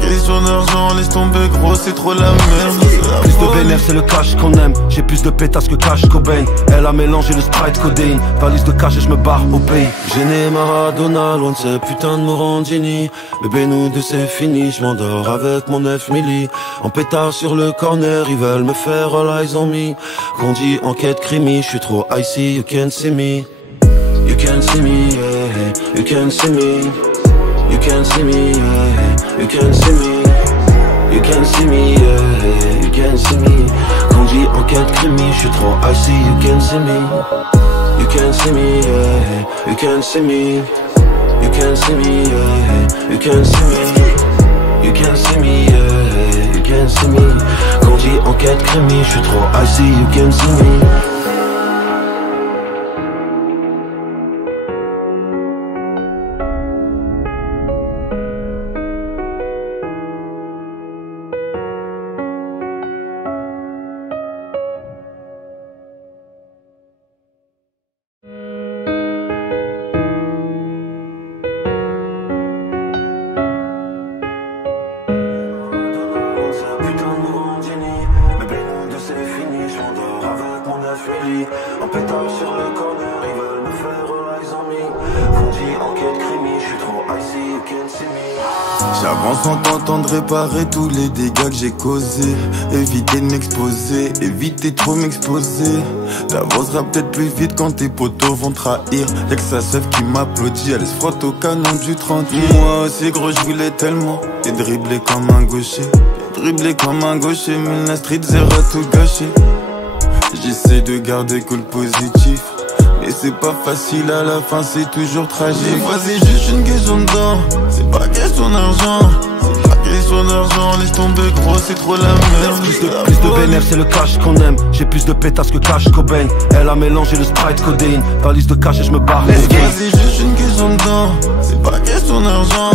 Question d'argent, laisse tomber gros, c'est trop la merde. Plus de vénère, c'est le cash qu'on aime. J'ai plus de pétasses que cash Cobain. Elle a mélangé le Sprite codéine. Valise de cash et je me barre au pays. Gêné Maradona, loin de ces putains de Morandini. Bébé nous deux c'est fini, je m'endors avec mon 9 milli. En pétard sur le corner, ils veulent me faire all eyes on me. Qu'on dit enquête crimi, je suis trop icy, you can't see me. You can't see me, yeah, you can't see me. You can't see me, yeah, you can't see me. You can't see me, yeah, you can't see me. Quand dit enquête crimi, je suis trop icy, you can't see me. You can't see me, yeah, you can't see me. You can't see me, yeah, you can't see me. You can't see me, yeah, you can't see me. Quand dit enquête crimi, je suis trop icy, you can't see me. En pétard sur le corner, ils veulent me faire all eyes on me. Qu'on dit enquête crimi, je suis trop icy, you can't see me. J'avance en tentant de réparer tous les dégâts que j'ai causés. Éviter de m'exposer, éviter trop m'exposer. T'avanceras peut-être plus vite quand tes potos vont trahir. Y'a que sa sœur qui m'applaudit, elle se frotte au canon du 30. Moi aussi gros je voulais tellement et dribbler comme un gaucher. Dribbler comme un gaucher, mais la street zéro tout gâché. J'essaie de garder que le positif, mais c'est pas facile, à la fin c'est toujours tragique. Des fois c'est juste une question de temps, c'est pas question d'argent. C'est pas question d'argent, laisse tomber gros, c'est trop la merde. Plus de bénéf, c'est le cash qu'on aime. J'ai plus de pétasses que cash Cobain. Elle a mélangé le Sprite codéine. Valise de cash et je me barre. Des fois c'est juste une question de temps, c'est pas question d'argent.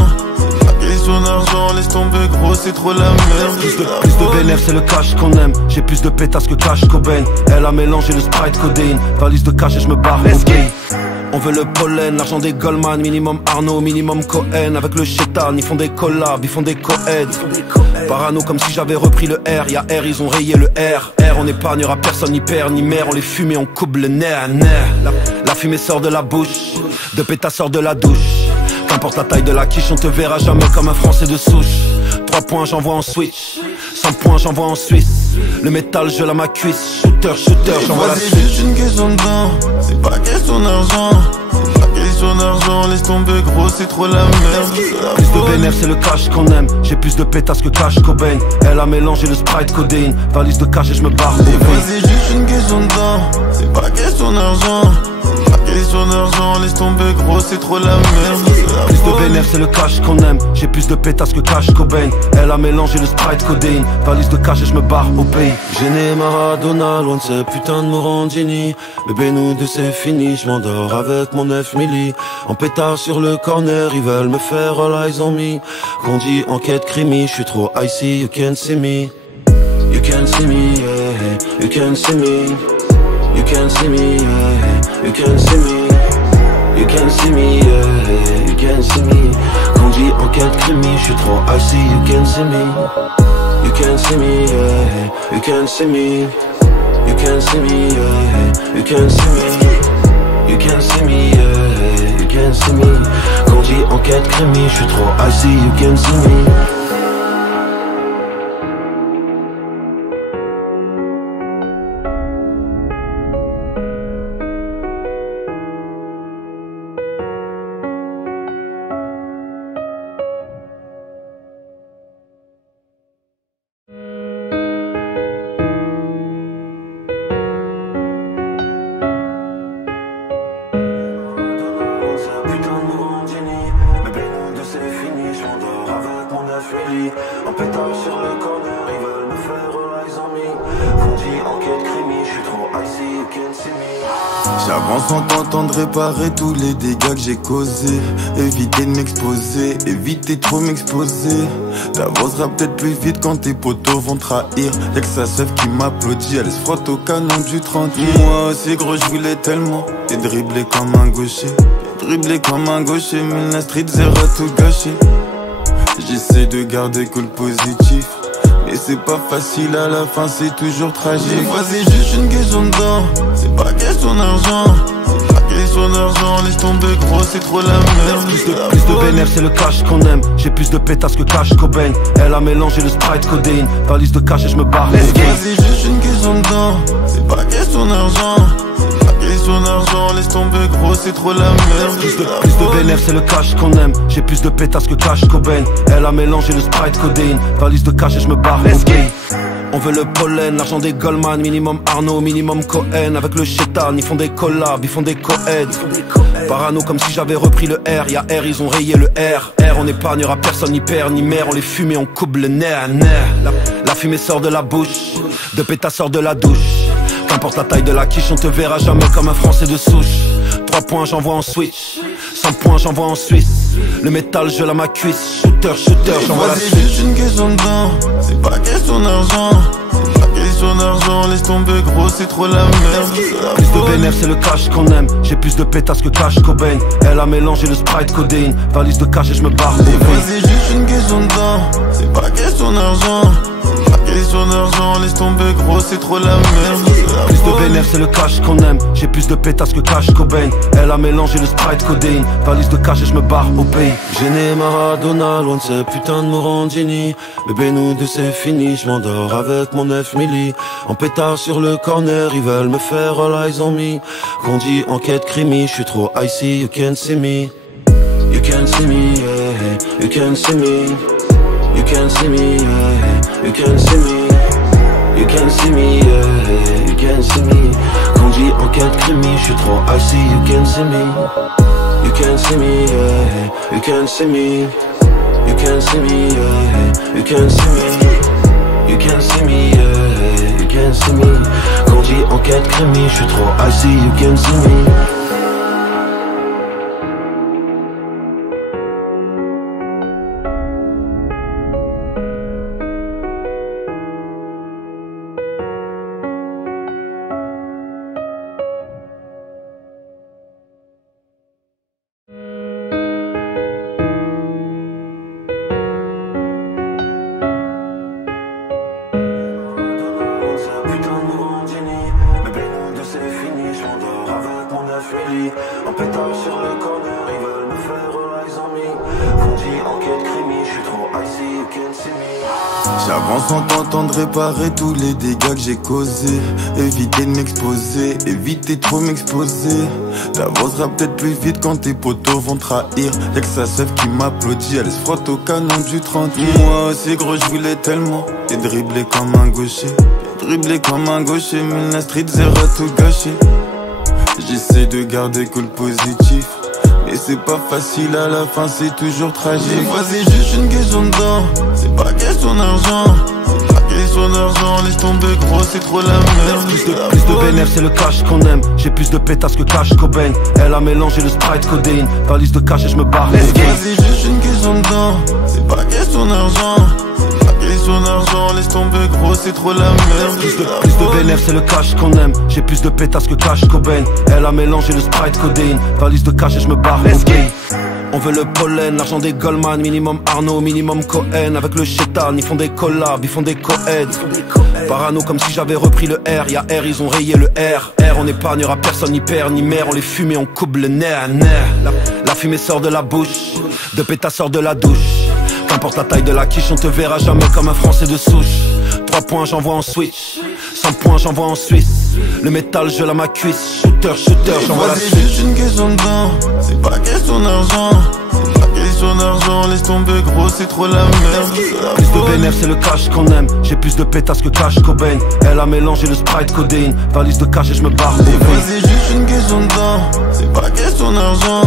Question d'argent, laisse tomber gros, c'est trop la merde. Plus de bénéf, c'est le cash qu'on aime. J'ai plus de pétasses que cash Cobain. Elle a mélangé le Sprite codéine. Valise de cash et je me barre. On veut le pollen, l'argent des Goldman, minimum Arnaud, minimum Cohen. Avec le chétan, ils font des collabs, ils font des co-aids. Parano comme si j'avais repris le R, y'a R, ils ont rayé le R. R, on épargnera personne, ni père, ni mère, on les fume et on coupe le nerf. La fumée sort de la bouche, de pétasse sort de la douche. Qu'importe la taille de la quiche, on te verra jamais comme un Français de souche. 3 points, j'envoie en switch. 100 points, j'envoie en Suisse. Le métal, je la ma cuisse. Shooter, j'envoie la suite. C'est juste une question de temps, c'est pas question d'argent. C'est pas question d'argent, laisse tomber gros, c'est trop la merde. Plus de bénéf, c'est le cash qu'on aime. J'ai plus de pétasses que cash Cobain. Elle a mélangé le Sprite codéine. Valise de cash et je me barre. Des fois c'est juste une question de temps, c'est pas question d'argent. Question d'argent, laisse tomber gros, c'est trop la merde. Plus de bénéf, c'est le cash qu'on aime. J'ai plus de pétasses que cash Cobain. Elle a mélangé le Sprite codéine. Valise de cash et je me barre au pays. Gêné Maradona, loin de ces putains de Morandini. Bébé nous deux c'est fini, je m'endors avec mon 9 milli. En pétard sur le corner, ils veulent me faire all eyes on me. Qu'on dit enquête crimi, je suis trop icy, you can't see me. You can't see me, yeah, you can't see me. You can't see me, yeah, you can't see me. You can't see me, yeah, you can't see me. Quand dit enquête crimi, je suis trop icy, you can't see me. You can't see me, yeah, you can't see me. You can't see me, yeah, you can't see me. You can't see me, yeah, you can't see me. Quand dit enquête crimi, je suis trop icy, you can't see me. En pétard sur le corner, ils veulent me faire all eyes on me. Qu'on dit enquête crimi, je suis trop icy, you can't see me. J'avance en tentant de réparer tous les dégâts que j'ai causés. Éviter de m'exposer, éviter trop m'exposer. T'avanceras peut-être plus vite quand tes potos vont trahir. Y'a que sa sœur qui m'applaudit, elle se frotte au canon du 38. Moi aussi gros je voulais tellement et dribbler comme un gaucher. Dribbler comme un gaucher, mais la street zéro tout gâché. J'essaie de garder que le positif, mais c'est pas facile, à la fin c'est toujours tragique. Des fois c'est juste une question de temps, c'est pas question d'argent. C'est pas question d'argent, laisse tomber gros, c'est trop la merde. Plus de bénéf, c'est le cash qu'on aime. J'ai plus de pétasses que cash Cobain. Elle a mélangé le Sprite codéine. Valise de cash et je me barre. Des fois c'est juste une question de temps, c'est pas question d'argent. Question d'argent, laisse tomber gros, c'est trop la merde. Plus de bénéf, c'est le cash qu'on aime. J'ai plus de pétasses que cash Cobain. Elle a mélangé le Sprite codéine. Valise de cash et je me barre. On veut le pollen, l'argent des Goldman, minimum Arnaud, minimum Cohen. Avec le chétan, ils font des collabs, ils font des co-aids. Parano comme si j'avais repris le R, y'a R, ils ont rayé le R. R, on épargnera personne, ni père, ni mère, on les fume et on coupe le nerf. La fumée sort de la bouche, de pétasse sort de la douche. Qu'importe la taille de la quiche, on te verra jamais comme un Français de souche. 3 points, j'envoie en switch. 100 points, j'envoie en Suisse. Le métal, je la ma cuisse. Shooter, j'envoie la suite. C'est juste une question de temps, c'est pas question d'argent. C'est pas question d'argent, laisse tomber gros, c'est trop la merde. Plus de bénéf, c'est le cash qu'on aime. J'ai plus de pétasses que cash Cobain. Elle a mélangé le Sprite codéine. Valise de cash et je me barre. Des fois c'est juste une question de temps, c'est pas question d'argent. Question d'argent, laisse tomber gros, c'est trop la merde. Plus de bénéf, c'est le cash qu'on aime. J'ai plus de pétasses que cash Cobain. Elle a mélangé le Sprite codéine. Valise de cash et je me barre au pays. Gêné Maradona, loin de ces putains de Morandini. Bébé nous deux c'est fini, je m'endors avec mon 9 milli. En pétard sur le corner, ils veulent me faire all eyes on me. Qu'on dit enquête crimi, je suis trop icy, you can't see me. You can't see me, yeah, you can't see me. You can't see me, yeah, you can't see me. You can't see me, yeah, you can't see me. see me. You can't see me, yeah. You can't see me. You can't see me, yeah. You can't see me. You can't see me, yeah. You can't see me. Quand dit enquête crémie, j'suis trop icy. You can't see me. En pétard sur le corner, ils veulent me faire eyes on me. Qu'on dit enquête crimi, j'suis trop icy, you can't see me. J'avance en tentant de réparer tous les dégâts que j'ai causés. Éviter de m'exposer, éviter trop m'exposer. T'avanceras peut-être plus vite quand tes potos vont trahir. Y'a que sa sève qui m'applaudit, elle se frotte au canon du 30. Moi aussi gros j'voulais tellement et dribbler comme un gaucher. Dribbler comme un gaucher, mais la street zéro tout gâché. J'essaie de garder que le positif, mais c'est pas facile à la fin, c'est toujours tragique. Des fois c'est juste une question de temps, c'est pas question d'argent. C'est pas question d'argent, laisse tomber gros, c'est trop la merde. Plus de bénéf, c'est le cash qu'on aime. J'ai plus de pétasses que cash Cobain. Elle a mélangé le Sprite codéine. Valise de cash et je me barre. Des fois c'est juste une question de temps, c'est pas question d'argent. Question d'argent, laisse tomber gros, c'est trop la merde. Plus de bénéf, c'est le cash qu'on aime. J'ai plus de pétasses que cash Cobain. Elle a mélangé le Sprite codéine. Valise de cash et je me barre. On veut le pollen, l'argent des Goldman. Minimum Arnaud, minimum Cohen. Avec le chétan, ils font des collabs, ils font des co-aids. Parano comme si j'avais repris le R. Y'a R, ils ont rayé le R. R, on épargnera personne, ni père, ni mère. On les fume et on coupe le nerf. La fumée sort de la bouche, de pétasse sort de la douche. Qu'importe la taille de la quiche, on te verra jamais comme un Français de souche. 3 points, j'envoie en switch. 100 points, j'envoie en Suisse. Le métal, je la ma cuisse. Shooter, j'envoie la suite. C'est juste une question de temps, c'est pas question d'argent. C'est pas question d'argent, laisse tomber gros, c'est trop la merde. Plus de bénéf, c'est le cash qu'on aime. J'ai plus de pétasses que cash Cobain. Elle a mélangé le Sprite codéine. Valise de cash et je me barre. Des fois c'est juste une question de temps, c'est pas question d'argent.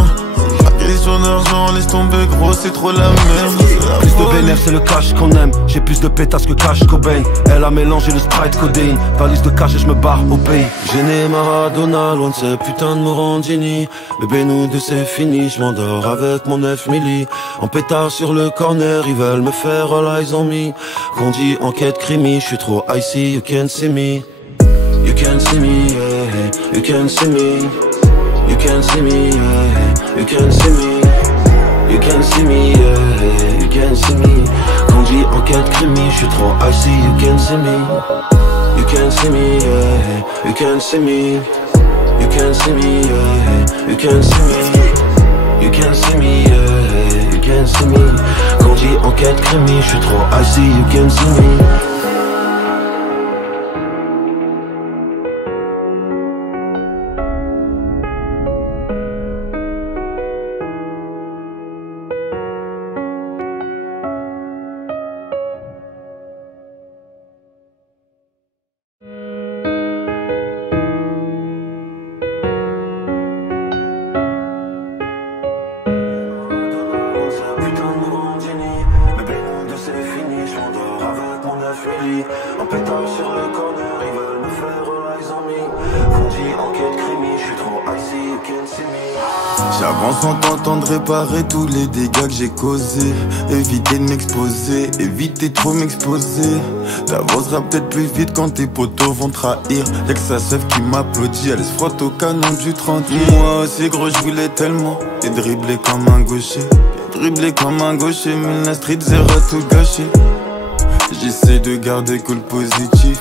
Question d'argent, laisse tomber gros, c'est trop la merde. Plus de bénéf, c'est le cash qu'on aime. J'ai plus de pétasses que cash Cobain. Elle a mélangé le Sprite codéine. Valise de cash et je me barre au pays. Gêné Maradona, loin de ces putains de Morandini. Bébé nous deux c'est fini, je m'endors avec mon 9 milli. En pétard sur le corner, ils veulent me faire all eyes on me. Qu'on dit enquête crimi, je suis trop icy, you can't see me. You can't see me, yeah. You can't see me. You can't see me, yeah. You can't see me. You can't see me, yeah. You can't see me. Quand dit enquête crimi, je suis trop icy, you can't see me. You can't see me, yeah. You can't see me. You can't see me, yeah. You can't see me. You can't see me, yeah. You can't see me. Quand dit enquête crimi, je suis trop icy, you can't see me. En pétard sur le corner, ils veulent me faire eyes on me. Qu'on dit enquête crimi, j'suis trop icy, you can't see me. J'avance en tentant de réparer tous les dégâts que j'ai causés. Éviter de m'exposer, éviter trop m'exposer. T'avanceras peut-être plus vite quand tes potos vont trahir. Y'a que sa sève qui m'applaudit, elle se frotte au canon du 30. Moi aussi gros j'voulais tellement et dribbler comme un gaucher. Dribbler comme un gaucher, mais la street zéro tout gâché. J'essaie de garder que le positif,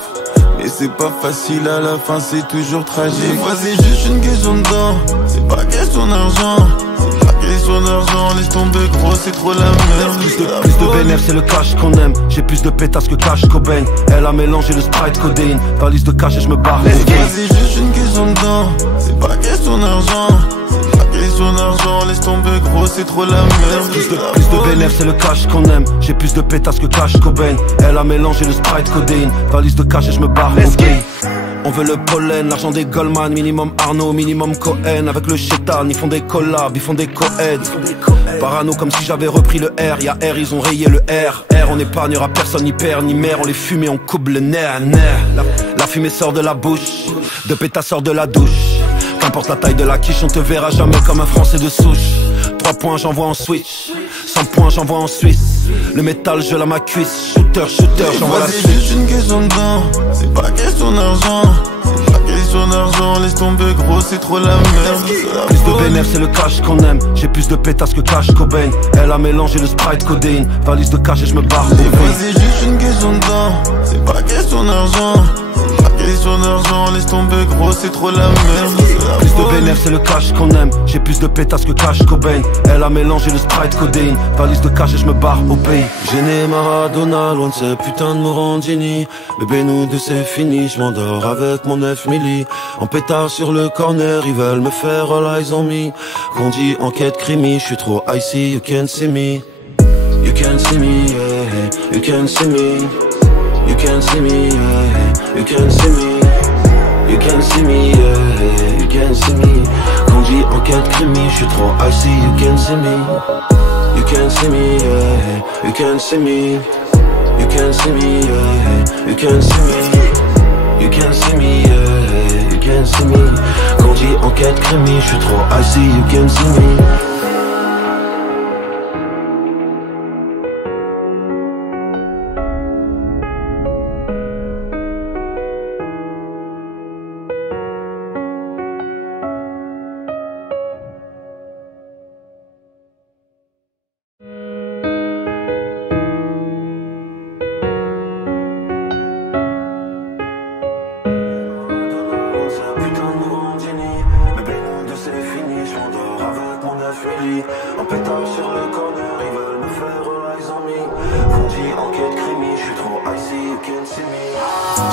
mais c'est pas facile à la fin, c'est toujours tragique. Des fois c'est juste une question de temps, c'est pas question d'argent. C'est pas question d'argent, laisse tomber gros, c'est trop la merde. Plus de bénéf, c'est le cash qu'on aime. J'ai plus de pétasses que cash Cobain. Elle a mélangé le Sprite codéine. Valise de cash et je me barre. Des fois c'est juste une question de temps, c'est pas question d'argent. Question d'argent, laisse tomber gros, c'est trop la merde. Plus de bénéf, c'est le cash qu'on aime. J'ai plus de pétasses que cash Cobain. Elle a mélangé le Sprite codéine. Valise de cash et je me barre au pays. On veut le pollen, l'argent des Goldman, minimum Arnaud, minimum Cohen. Avec le chétan, ils font des collabs, ils font des co-aids. Parano comme si j'avais repris le R, y'a R, ils ont rayé le R. R, on épargnera personne, ni père, ni mère, on les fume et on coupe le nerf. La fumée sort de la bouche, de pétasse sort de la douche. Qu'importe la taille de la quiche, on te verra jamais comme un Français de souche. 3 points, j'envoie en switch. 100 points, j'envoie en Suisse. Le métal, je la ma cuisse. Shooter, shooter, j'envoie la suite. C'est juste une question de temps, c'est pas question d'argent. C'est pas question d'argent, laisse tomber gros, c'est trop la merde. Plus de bénéf, c'est le cash qu'on aime. J'ai plus de pétasse que cash Cobain. Elle a mélangé le Sprite codéine. Valise de cash et je me barre. C'est juste une question de temps, c'est pas question d'argent. C'est pas question d'argent, laisse tomber gros, c'est trop la merde. Plus de bénéf, c'est le cash qu'on aime. J'ai plus de pétasse que cash Cobain. Elle a mélangé le Sprite codéine. Valise de cash et je me barre au pays. Gêné Maradona, loin de ces putains de Morandini. Bébé nous deux c'est fini, je m'endors avec mon 9 milli. En pétard sur le corner, ils veulent me faire all eyes on me. Qu'on dit enquête crimi, je suis trop icy, you can't see me. You can't see me, yeah, you can't see me. You can't see me, yeah, you can't see me. You can't see me, yeah, you can't see me. Qu'on dit enquête crimi, je suis trop icy, you can't see me. You can't see me, yeah, you can't see me. You can't see me, yeah, you can't see me. You can't see me, yeah, you can't see me. Quand dit enquête crimi, je suis trop icy, you can't see me. En pétard sur le corner, ils veulent me faire all eyes on me. Qu'on dit enquête crimi, je suis trop icy, you can't see me.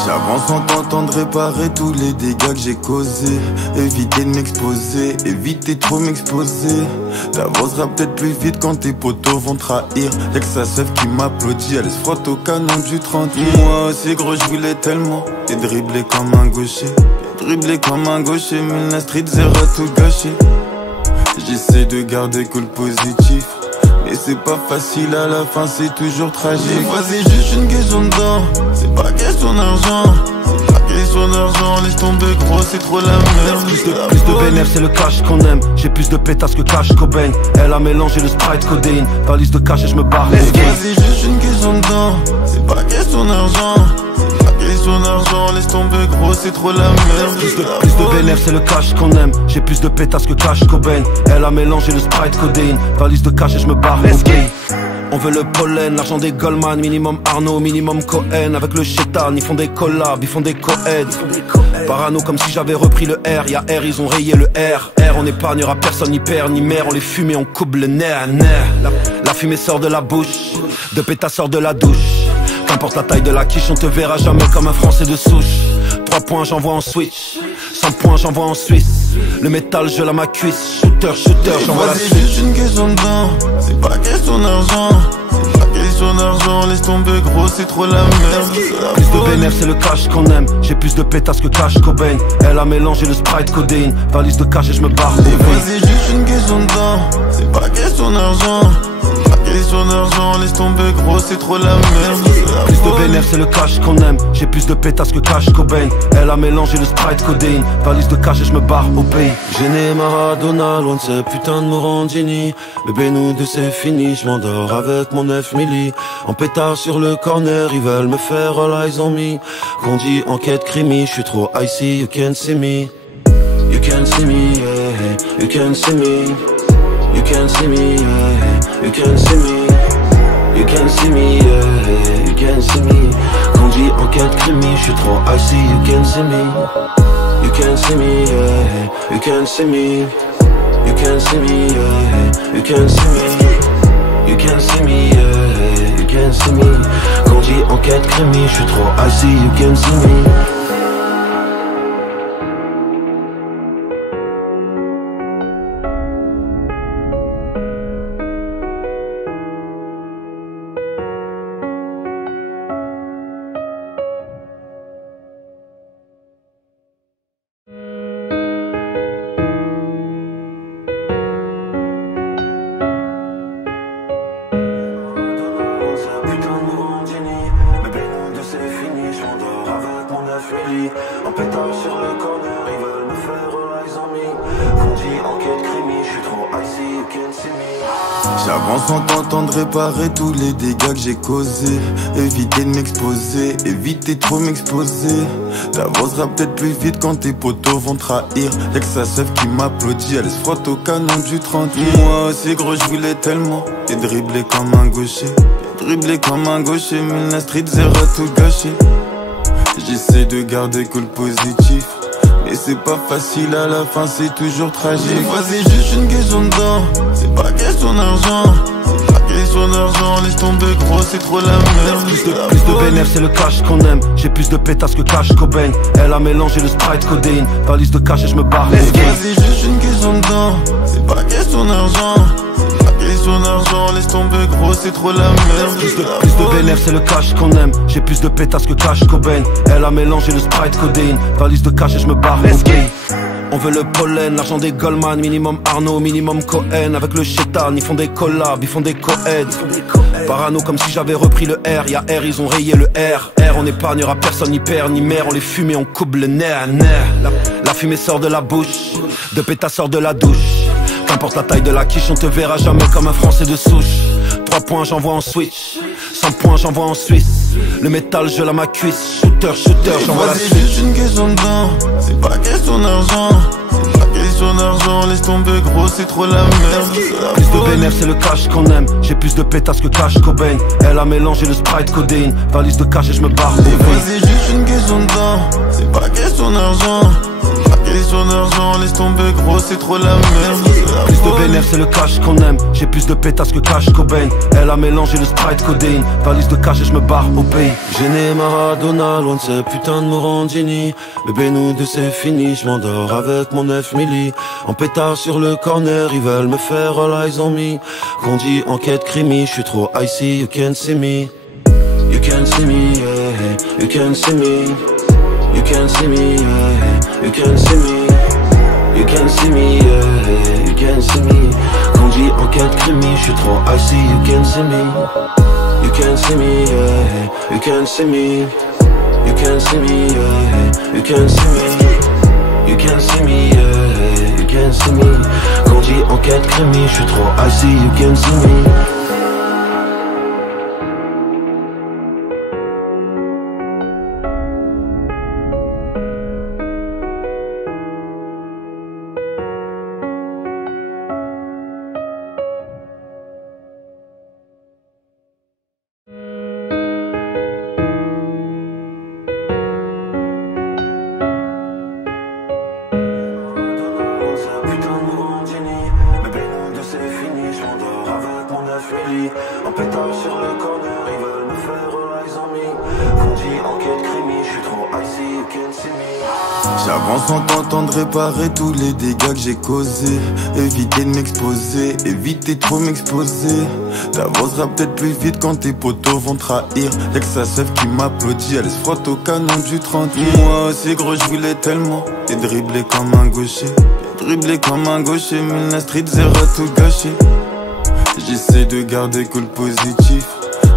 J'avance en tentant de réparer tous les dégâts que j'ai causés. Éviter de m'exposer, éviter trop m'exposer. T'avanceras peut-être plus vite quand tes potos vont trahir. Y'a que sa sœur qui m'applaudit, elle se frotte au canon du 30. Moi aussi gros je voulais tellement et dribbler comme un gaucher. Dribbler comme un gaucher, mais la street zéro tout gâché. J'essaie de garder que le positif, mais c'est pas facile à la fin, c'est toujours tragique. Des fois c'est juste une question de temps, c'est pas question d'argent. C'est pas question d'argent, laisse tomber gros, c'est trop la merde. Plus de bénéf, c'est le cash qu'on aime. J'ai plus de pétasse que cash Cobain. Elle a mélangé le Sprite codéine. Valise de cash et je me barre. Des fois c'est juste une question de temps, c'est pas question d'argent. Question d'argent, laisse tomber gros, c'est trop la merde. Plus de bénéf, c'est le cash qu'on aime. J'ai plus de pétasse que cash Cobain. Elle a mélangé le Sprite codéine. Valise de cash et je me barre. On veut le pollen, l'argent des Goldman, minimum Arnaud, minimum Cohen. Avec le chétan, ils font des collabs, ils font des co-aids. Parano comme si j'avais repris le R, y'a R, ils ont rayé le R. R, on épargnera personne, ni père, ni mère, on les fume et on coupe le nerf. La fumée sort de la bouche, de pétasse sort de la douche. Qu'importe la taille de la quiche, on te verra jamais comme un Français de souche. 3 points, j'envoie en switch. 100 points, j'envoie en Suisse. Le métal, je la ma cuisse. Shooter, shooter, j'envoie la suite. C'est juste une question de temps, c'est pas question d'argent. C'est pas question d'argent, laisse tomber gros, c'est trop la merde. Plus de bénéf, c'est le cash qu'on aime. J'ai plus de pétasse que cash Cobain. Elle a mélangé le Sprite codéine. Valise de cash et je me barre. Des fois c'est juste une question de temps, c'est pas question d'argent. C'est pas question d'argent, laisse tomber gros, c'est trop la merde. Plus de bénéf, c'est le cash qu'on aime. J'ai plus de pétasse que cash Cobain. Elle a mélangé le Sprite codéine. Valise de cash et je me barre au pays. Gêné Maradona, loin de ces putains de Morandini. Bébé nous deux c'est fini, je m'endors avec mon 9 milli. En pétard sur le corner, ils veulent me faire all eyes on me. Qu'on dit enquête crimi, je suis trop icy, you can't see me. You can't see me, yeah, you can't see me. You can't see me, yeah, you can't see me. You can't see me, yeah, you can't see me. Quand dit enquête crimi, je suis trop icy, you can't see me. You can't see me, yeah, you can't see me. You can't see me, yeah, you can't see me. You can't see me, yeah, you can't see me. Quand dit enquête crimi, je suis trop icy, you can't see me. J'avance en tentant de réparer tous les dégâts que j'ai causés. Éviter de m'exposer, éviter trop m'exposer. T'avanceras peut-être plus vite quand tes potos vont trahir. Y'a que sa sœur qui m'applaudit, elle se frotte au canon du 30. Moi aussi gros je voulais tellement et dribbler comme un gaucher. Dribbler comme un gaucher, mais la street zéro tout gâché. J'essaie de garder que le positif, mais c'est pas facile à la fin, c'est toujours tragique. Des fois c'est juste une question de temps, c'est pas question d'argent. C'est pas question d'argent, laisse tomber gros, c'est trop la merde. Plus de bénéf, c'est le cash qu'on aime. J'ai plus de pétasses que cash Cobain. Elle a mélangé le Sprite codéine. Valise de cash et je me barre. Des fois c'est juste une question de temps, c'est pas question d'argent. Question d'argent, laisse tomber gros, c'est trop la merde. Plus de bénéf, c'est le cash qu'on aime. J'ai plus de pétasses que cash Cobain. Elle a mélangé le Sprite codéine. Valise de cash et je me barre. On veut le pollen, l'argent des Goldman, minimum Arnaud, minimum Cohen. Avec le chétan, ils font des collabs, ils font des co-aids. Parano comme si j'avais repris le R. Y'a R, ils ont rayé le R. R, on épargnera personne, ni père, ni mère. On les fume et on coupe le nerf. La fumée sort de la bouche, de pétasse sort de la douche. Qu'importe la taille de la quiche, on te verra jamais comme un Français de souche. 3 points, j'envoie en switch. 100 points, j'envoie en Suisse. Le métal, je la ma cuisse. Shooter, j'envoie la suite. C'est juste une question de temps, c'est pas question d'argent. C'est pas question d'argent, laisse tomber gros, c'est trop la merde. Plus de bénéf, c'est le cash qu'on aime. J'ai plus de pétasses que cash Cobain. Elle a mélangé le Sprite codéine. Valise de cash et je me barre. Des fois c'est juste une question de temps, c'est pas question d'argent. Question d'argent, laisse tomber gros, c'est trop la merde. Plus de bénéf, c'est le cash qu'on aime. J'ai plus de pétasses que cash Cobain. Elle a mélangé le Sprite codéine. Valise de cash et je me barre au pays. Gêné Maradona, loin de ces putains de Morandini. Bébé nous deux c'est fini, je m'endors avec mon 9 milli. En pétard sur le corner, ils veulent me faire all eyes on me. Qu'on dit enquête crimi, je suis trop icy, you can't see me. You can't see me, yeah, you can't see me. You can't see me, yeah, you can't see me. You can't see me, yeah, you can't see me. Quand dit enquête crimi, je suis trop icy, you can't see me. You can't see me, yeah, you can't see me. You can't see me, yeah, you can't see me. You can't see me, yeah, you can't see me. Quand dit enquête crimi, je suis trop icy, you can't see me. En pétard sur le corner, ils veulent me faire all eyes on me. Qu'on dit enquête crimi, je suis trop icy, you can't see me. J'avance en tentant de réparer tous les dégâts que j'ai causés. Éviter de m'exposer, éviter trop m'exposer. T'avanceras peut-être plus vite quand tes potos vont trahir. Y'a que sa sœur qui m'applaudit, elle se frotte au canon du 30. Moi aussi gros je voulais tellement et dribbler comme un gaucher. Dribbler comme un gaucher, mais la street zéro tout gâché. J'essaie de garder que le positif,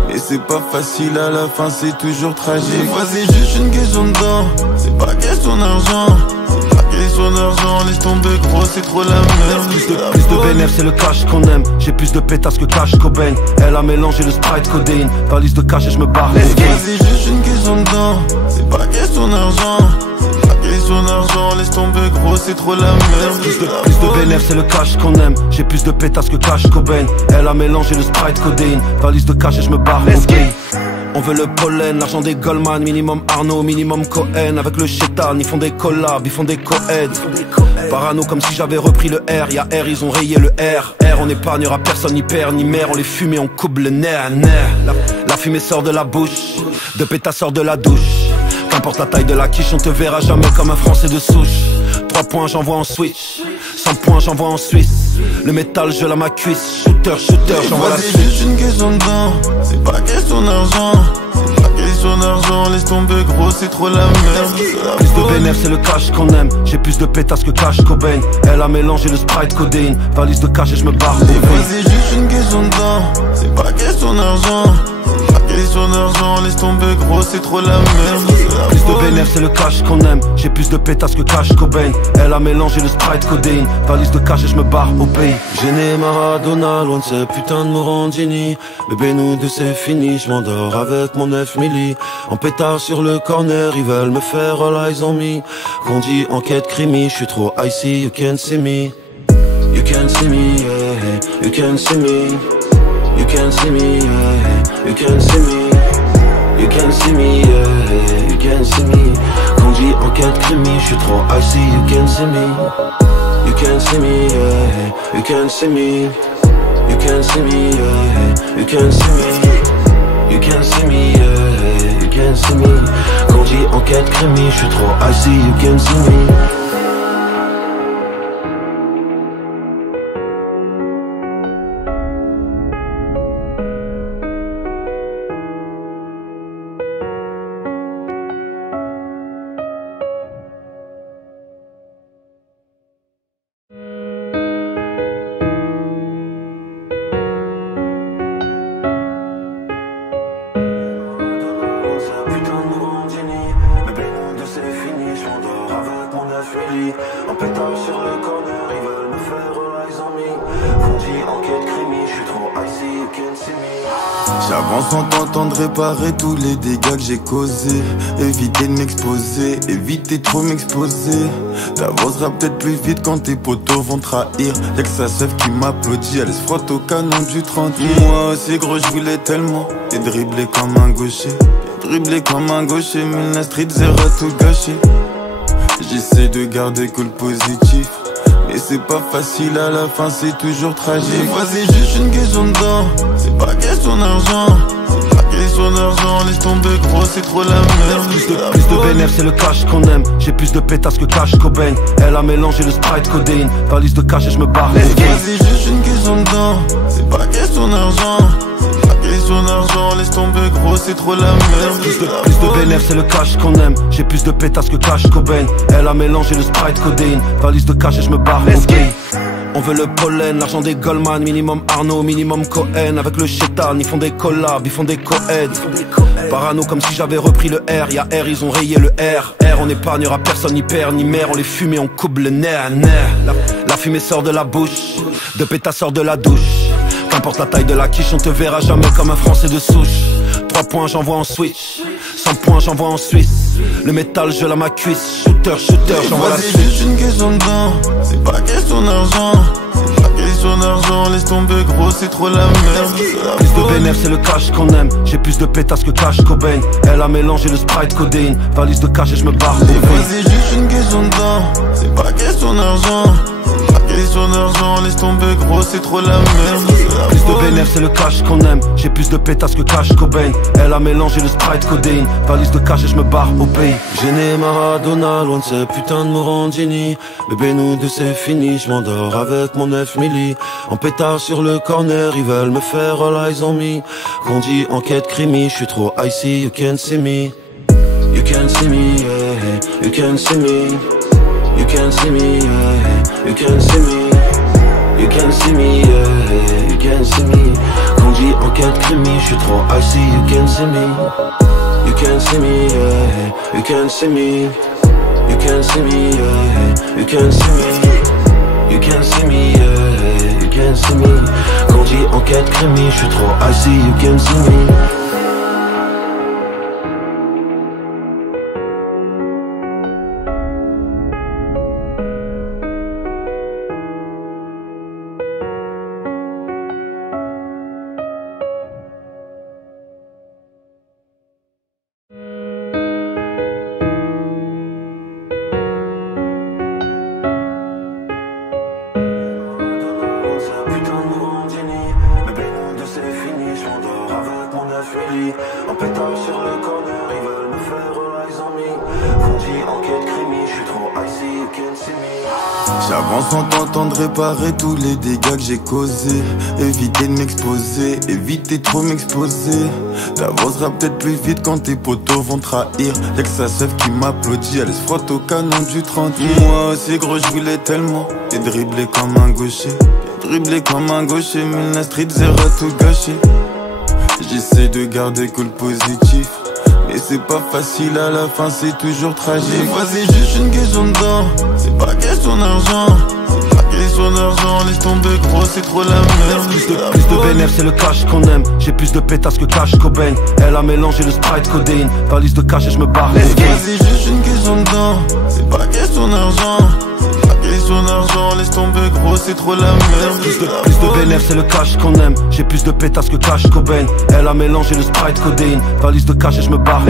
mais c'est pas facile à la fin, c'est toujours tragique. Des fois c'est juste une question de temps, c'est pas question d'argent. C'est pas question d'argent, laisse tomber gros, c'est trop la merde. Plus de bénéf, c'est le cash qu'on aime. J'ai plus de pétasses que cash Cobain. Elle a mélangé le Sprite codéine. Valise de cash et je me barre. Des fois c'est juste une question de temps, c'est pas question d'argent. Question d'argent, laisse tomber gros, c'est trop la merde. Plus de bénéf, c'est le cash qu'on aime. J'ai plus de pétasses que cash Cobain. Elle a mélangé le Sprite codéine. Valise de cash et je me barre. On veut le pollen, l'argent des Goldman, minimum Arnaud, minimum Cohen. Avec le chétan, ils font des collabs, ils font des co-aids. Parano comme si j'avais repris le R. Y'a R, ils ont rayé le R. R, on épargnera personne, ni père, ni mère. On les fume et on coupe le nerf. La fumée sort de la bouche, de pétasse sort de la douche. Qu'importe la taille de la quiche, on te verra jamais comme un Français de souche. 3 points, j'envoie en switch. 100 points, j'envoie en Suisse. Le métal, je la ma cuisse. Shooter, j'envoie la suite. C'est juste une question de temps, c'est pas question d'argent. C'est pas question d'argent, laisse tomber gros, c'est trop la merde. Plus de bénéf, c'est le cash qu'on aime. J'ai plus de pétasses que cash Cobain. Elle a mélangé le Sprite codéine. Valise de cash et je me barre. Des fois c'est juste une question de temps, c'est pas question d'argent. Pas question d'argent, laisse tomber gros, c'est trop la merde. Plus de vénère, c'est le cash qu'on aime. J'ai plus de pétasses que cash Cobain. Elle a mélangé le Sprite codéine. Valise de cash et je me barre au pays. Gêné Maradona, loin de ces putains de Morandini. Bébé nous deux c'est fini, je m'endors avec mon 9 milli. En pétard sur le corner, ils veulent me faire all eyes on me. Qu'on dit enquête crimi, je suis trop icy, you can't see me. You can't see me, yeah, you can't see me. You can't see me, yeah, you can't see me. You can't see me, yeah, you can't see me. Quand dit enquête crimi, je suis trop icy, you can't see me. You can't see me, yeah, you can't see me. You can't see me, yeah, you can't see me. You can't see me, yeah, you can't see me. Quand dit enquête crimi, je suis trop icy, you can't see me. En pétard sur le corner, ils veulent me faire all eyes on me. Qu'on dit enquête crimi, je suis trop icy, you can't see me. J'avance en tentant de réparer tous les dégâts que j'ai causés. Éviter de m'exposer, éviter trop m'exposer. T'avanceras peut-être plus vite quand tes potos vont trahir. Y'a que sa sœur qui m'applaudit, elle se frotte au canon du 30. Moi aussi gros je voulais tellement et dribbler comme un gaucher. Dribbler comme un gaucher, mais la street zéro tout gâché. J'essaie de garder que le positif, mais c'est pas facile à la fin, c'est toujours tragique. Des fois c'est juste une question de temps, c'est pas question d'argent. C'est pas question d'argent, laisse tomber gros, c'est trop la merde. Plus de vénère, c'est le cash qu'on aime. J'ai plus de pétasses que cash Cobain. Elle a mélangé le Sprite codéine. Valise de cash et je me barre. Des fois c'est juste une question de temps, c'est pas question d'argent. Question d'argent, laisse tomber gros, c'est trop la merde. Plus de vénère, c'est le cash qu'on aime. J'ai plus de pétasses que cash Cobain. Elle a mélangé le Sprite codéine. Valise de cash et je me barre au pays. On veut le pollen, l'argent des Goldman. Minimum Arnaud, minimum Cohen. Avec le chétan, ils font des collabs, ils font des co-aids. Parano comme si j'avais repris le R. Y'a R, ils ont rayé le R. R, on épargnera personne, ni père, ni mère. On les fume et on coupe le nerf. La fumée sort de la bouche, de pétasse sort de la douche. Qu'importe la taille de la quiche, on te verra jamais comme un Français de souche. 3 points, j'envoie en switch. 100 points, j'envoie en Suisse. Le métal, je la ma cuisse. Shooter, j'envoie la suite. C'est juste une question de temps, c'est pas question d'argent. C'est pas question d'argent, laisse tomber gros, c'est trop la merde. Plus de vénère, c'est le cash qu'on aime. J'ai plus de pétasses que cash Cobain. Elle a mélangé le Sprite codéine. Valise de cash et je me barre. Des fois c'est juste une question de temps, c'est pas question d'argent. Question d'argent, laisse tomber gros, c'est trop la merde. Plus de vénère, c'est le cash qu'on aime. J'ai plus de pétasses que cash Cobain. Elle a mélangé le Sprite codéine. Valise de cash et je me barre au pays. Gêné Maradona, loin de ces putains de Morandini. Bébé nous deux c'est fini, je m'endors avec mon 9 milli. En pétard sur le corner, ils veulent me faire all eyes on me. Qu'on dit enquête crimi, je suis trop icy, you can't see me. You can't see me, yeah, you can't see me. You can't see me, yeah, you can't see me. You can't see me, yeah, you can't see me. Quand dit enquête crimi, je suis trop icy, you can't see me. You can't see me, yeah, you can't see me. You can't see me, yeah, you can't see me. You can't see me, yeah, you can't see me. Quand dit enquête crimi, je suis trop icy, you can't see me. En pétard sur le corner, ils veulent me faire all eyes on me. Qu'on dit enquête crimi, je suis trop icy, you can't see me. J'avance en tentant de réparer tous les dégâts que j'ai causés. Éviter de m'exposer, éviter trop m'exposer. T'avanceras peut-être plus vite quand tes potos vont trahir. Y'a que sa sœur qui m'applaudit, elle se frotte au canon du 30. Moi aussi gros je voulais tellement et dribbler comme un gaucher. Dribbler comme un gaucher, mais la street zéro tout gâché. J'essaie de garder que le positif, mais c'est pas facile à la fin, c'est toujours tragique. Des fois c'est juste une question de temps, c'est pas question d'argent. C'est pas question d'argent, laisse tomber gros, c'est trop la merde. Plus de bénéf, c'est le cash qu'on aime. J'ai plus de pétasses que cash Cobain. Elle a mélangé le Sprite codéine. Valise de cash et je me barre. Des fois c'est juste une question de temps, c'est pas question d'argent. C'est pas question d'argent, laisse tomber gros, c'est trop la merde. Plus de bénéf, c'est le cash qu'on aime. J'ai plus de pétasses que cash Cobain. Elle a mélangé le Sprite codéine. Valise de cash et je me barre.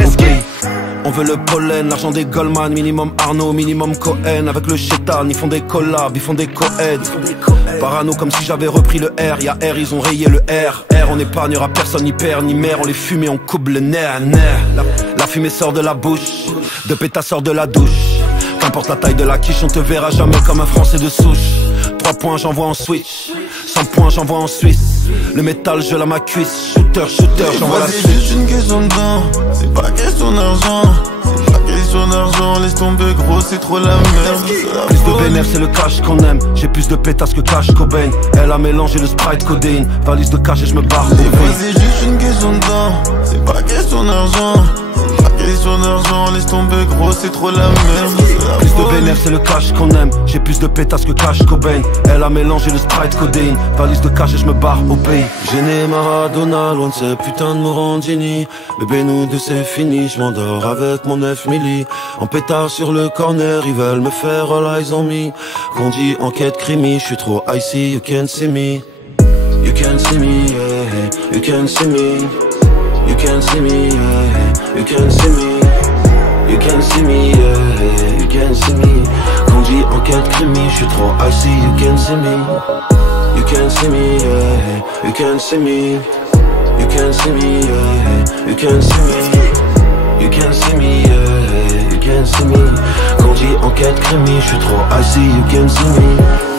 On veut le pollen, l'argent des Goldman, minimum Arnaud, minimum Cohen. Avec le chétan, ils font des collabs, ils font des co-aids. Parano comme si j'avais repris le R, y'a R, ils ont rayé le R. R, on épargnera personne, ni père, ni mère, on les fume et on coupe le nerf. La fumée sort de la bouche, de pétasse sort de la douche. Qu'importe la taille de la quiche, on te verra jamais comme un Français de souche. 3 points, j'envoie en switch. 100 points, j'envoie en Suisse. Le métal, je la ma cuisse. Shooter, j'envoie la suite. C'est juste une question de temps, c'est pas question d'argent. C'est pas question d'argent, laisse tomber gros, c'est trop la merde. Plus de bénéf, c'est le cash qu'on aime. J'ai plus de pétasses que cash Cobain. Elle a mélangé le Sprite codéine. Valise de cash et je me barre. Des fois c'est juste une question de temps, c'est pas question d'argent. C'est pas question d'argent, laisse tomber gros, c'est trop la merde. Plus de bénéf, c'est le cash qu'on aime. J'ai plus de pétasses que cash Cobain. Elle a mélangé le Sprite codéine. Valise de cash et je me barre au pays. Gêné Maradona, loin de ces putains de Morandini. Bébé nous deux c'est fini, je m'endors avec mon 9 milli. En pétard sur le corner, ils veulent me faire all eyes on me. Qu'on dit enquête crimi, je suis trop icy, you can't see me. You can't see me, yeah, you can't see me. You can't see me, yeah, you can't see me. You can't see me, yeah, you can't see me. Qu'on dit enquête crimi, je suis trop icy, you can't see me. You can't see me, yeah, you can't see me. You can't see me, yeah, you can't see me. You can't see me, yeah, you can't see me. Quand dit enquête crimi, je suis trop icy, you can't see me.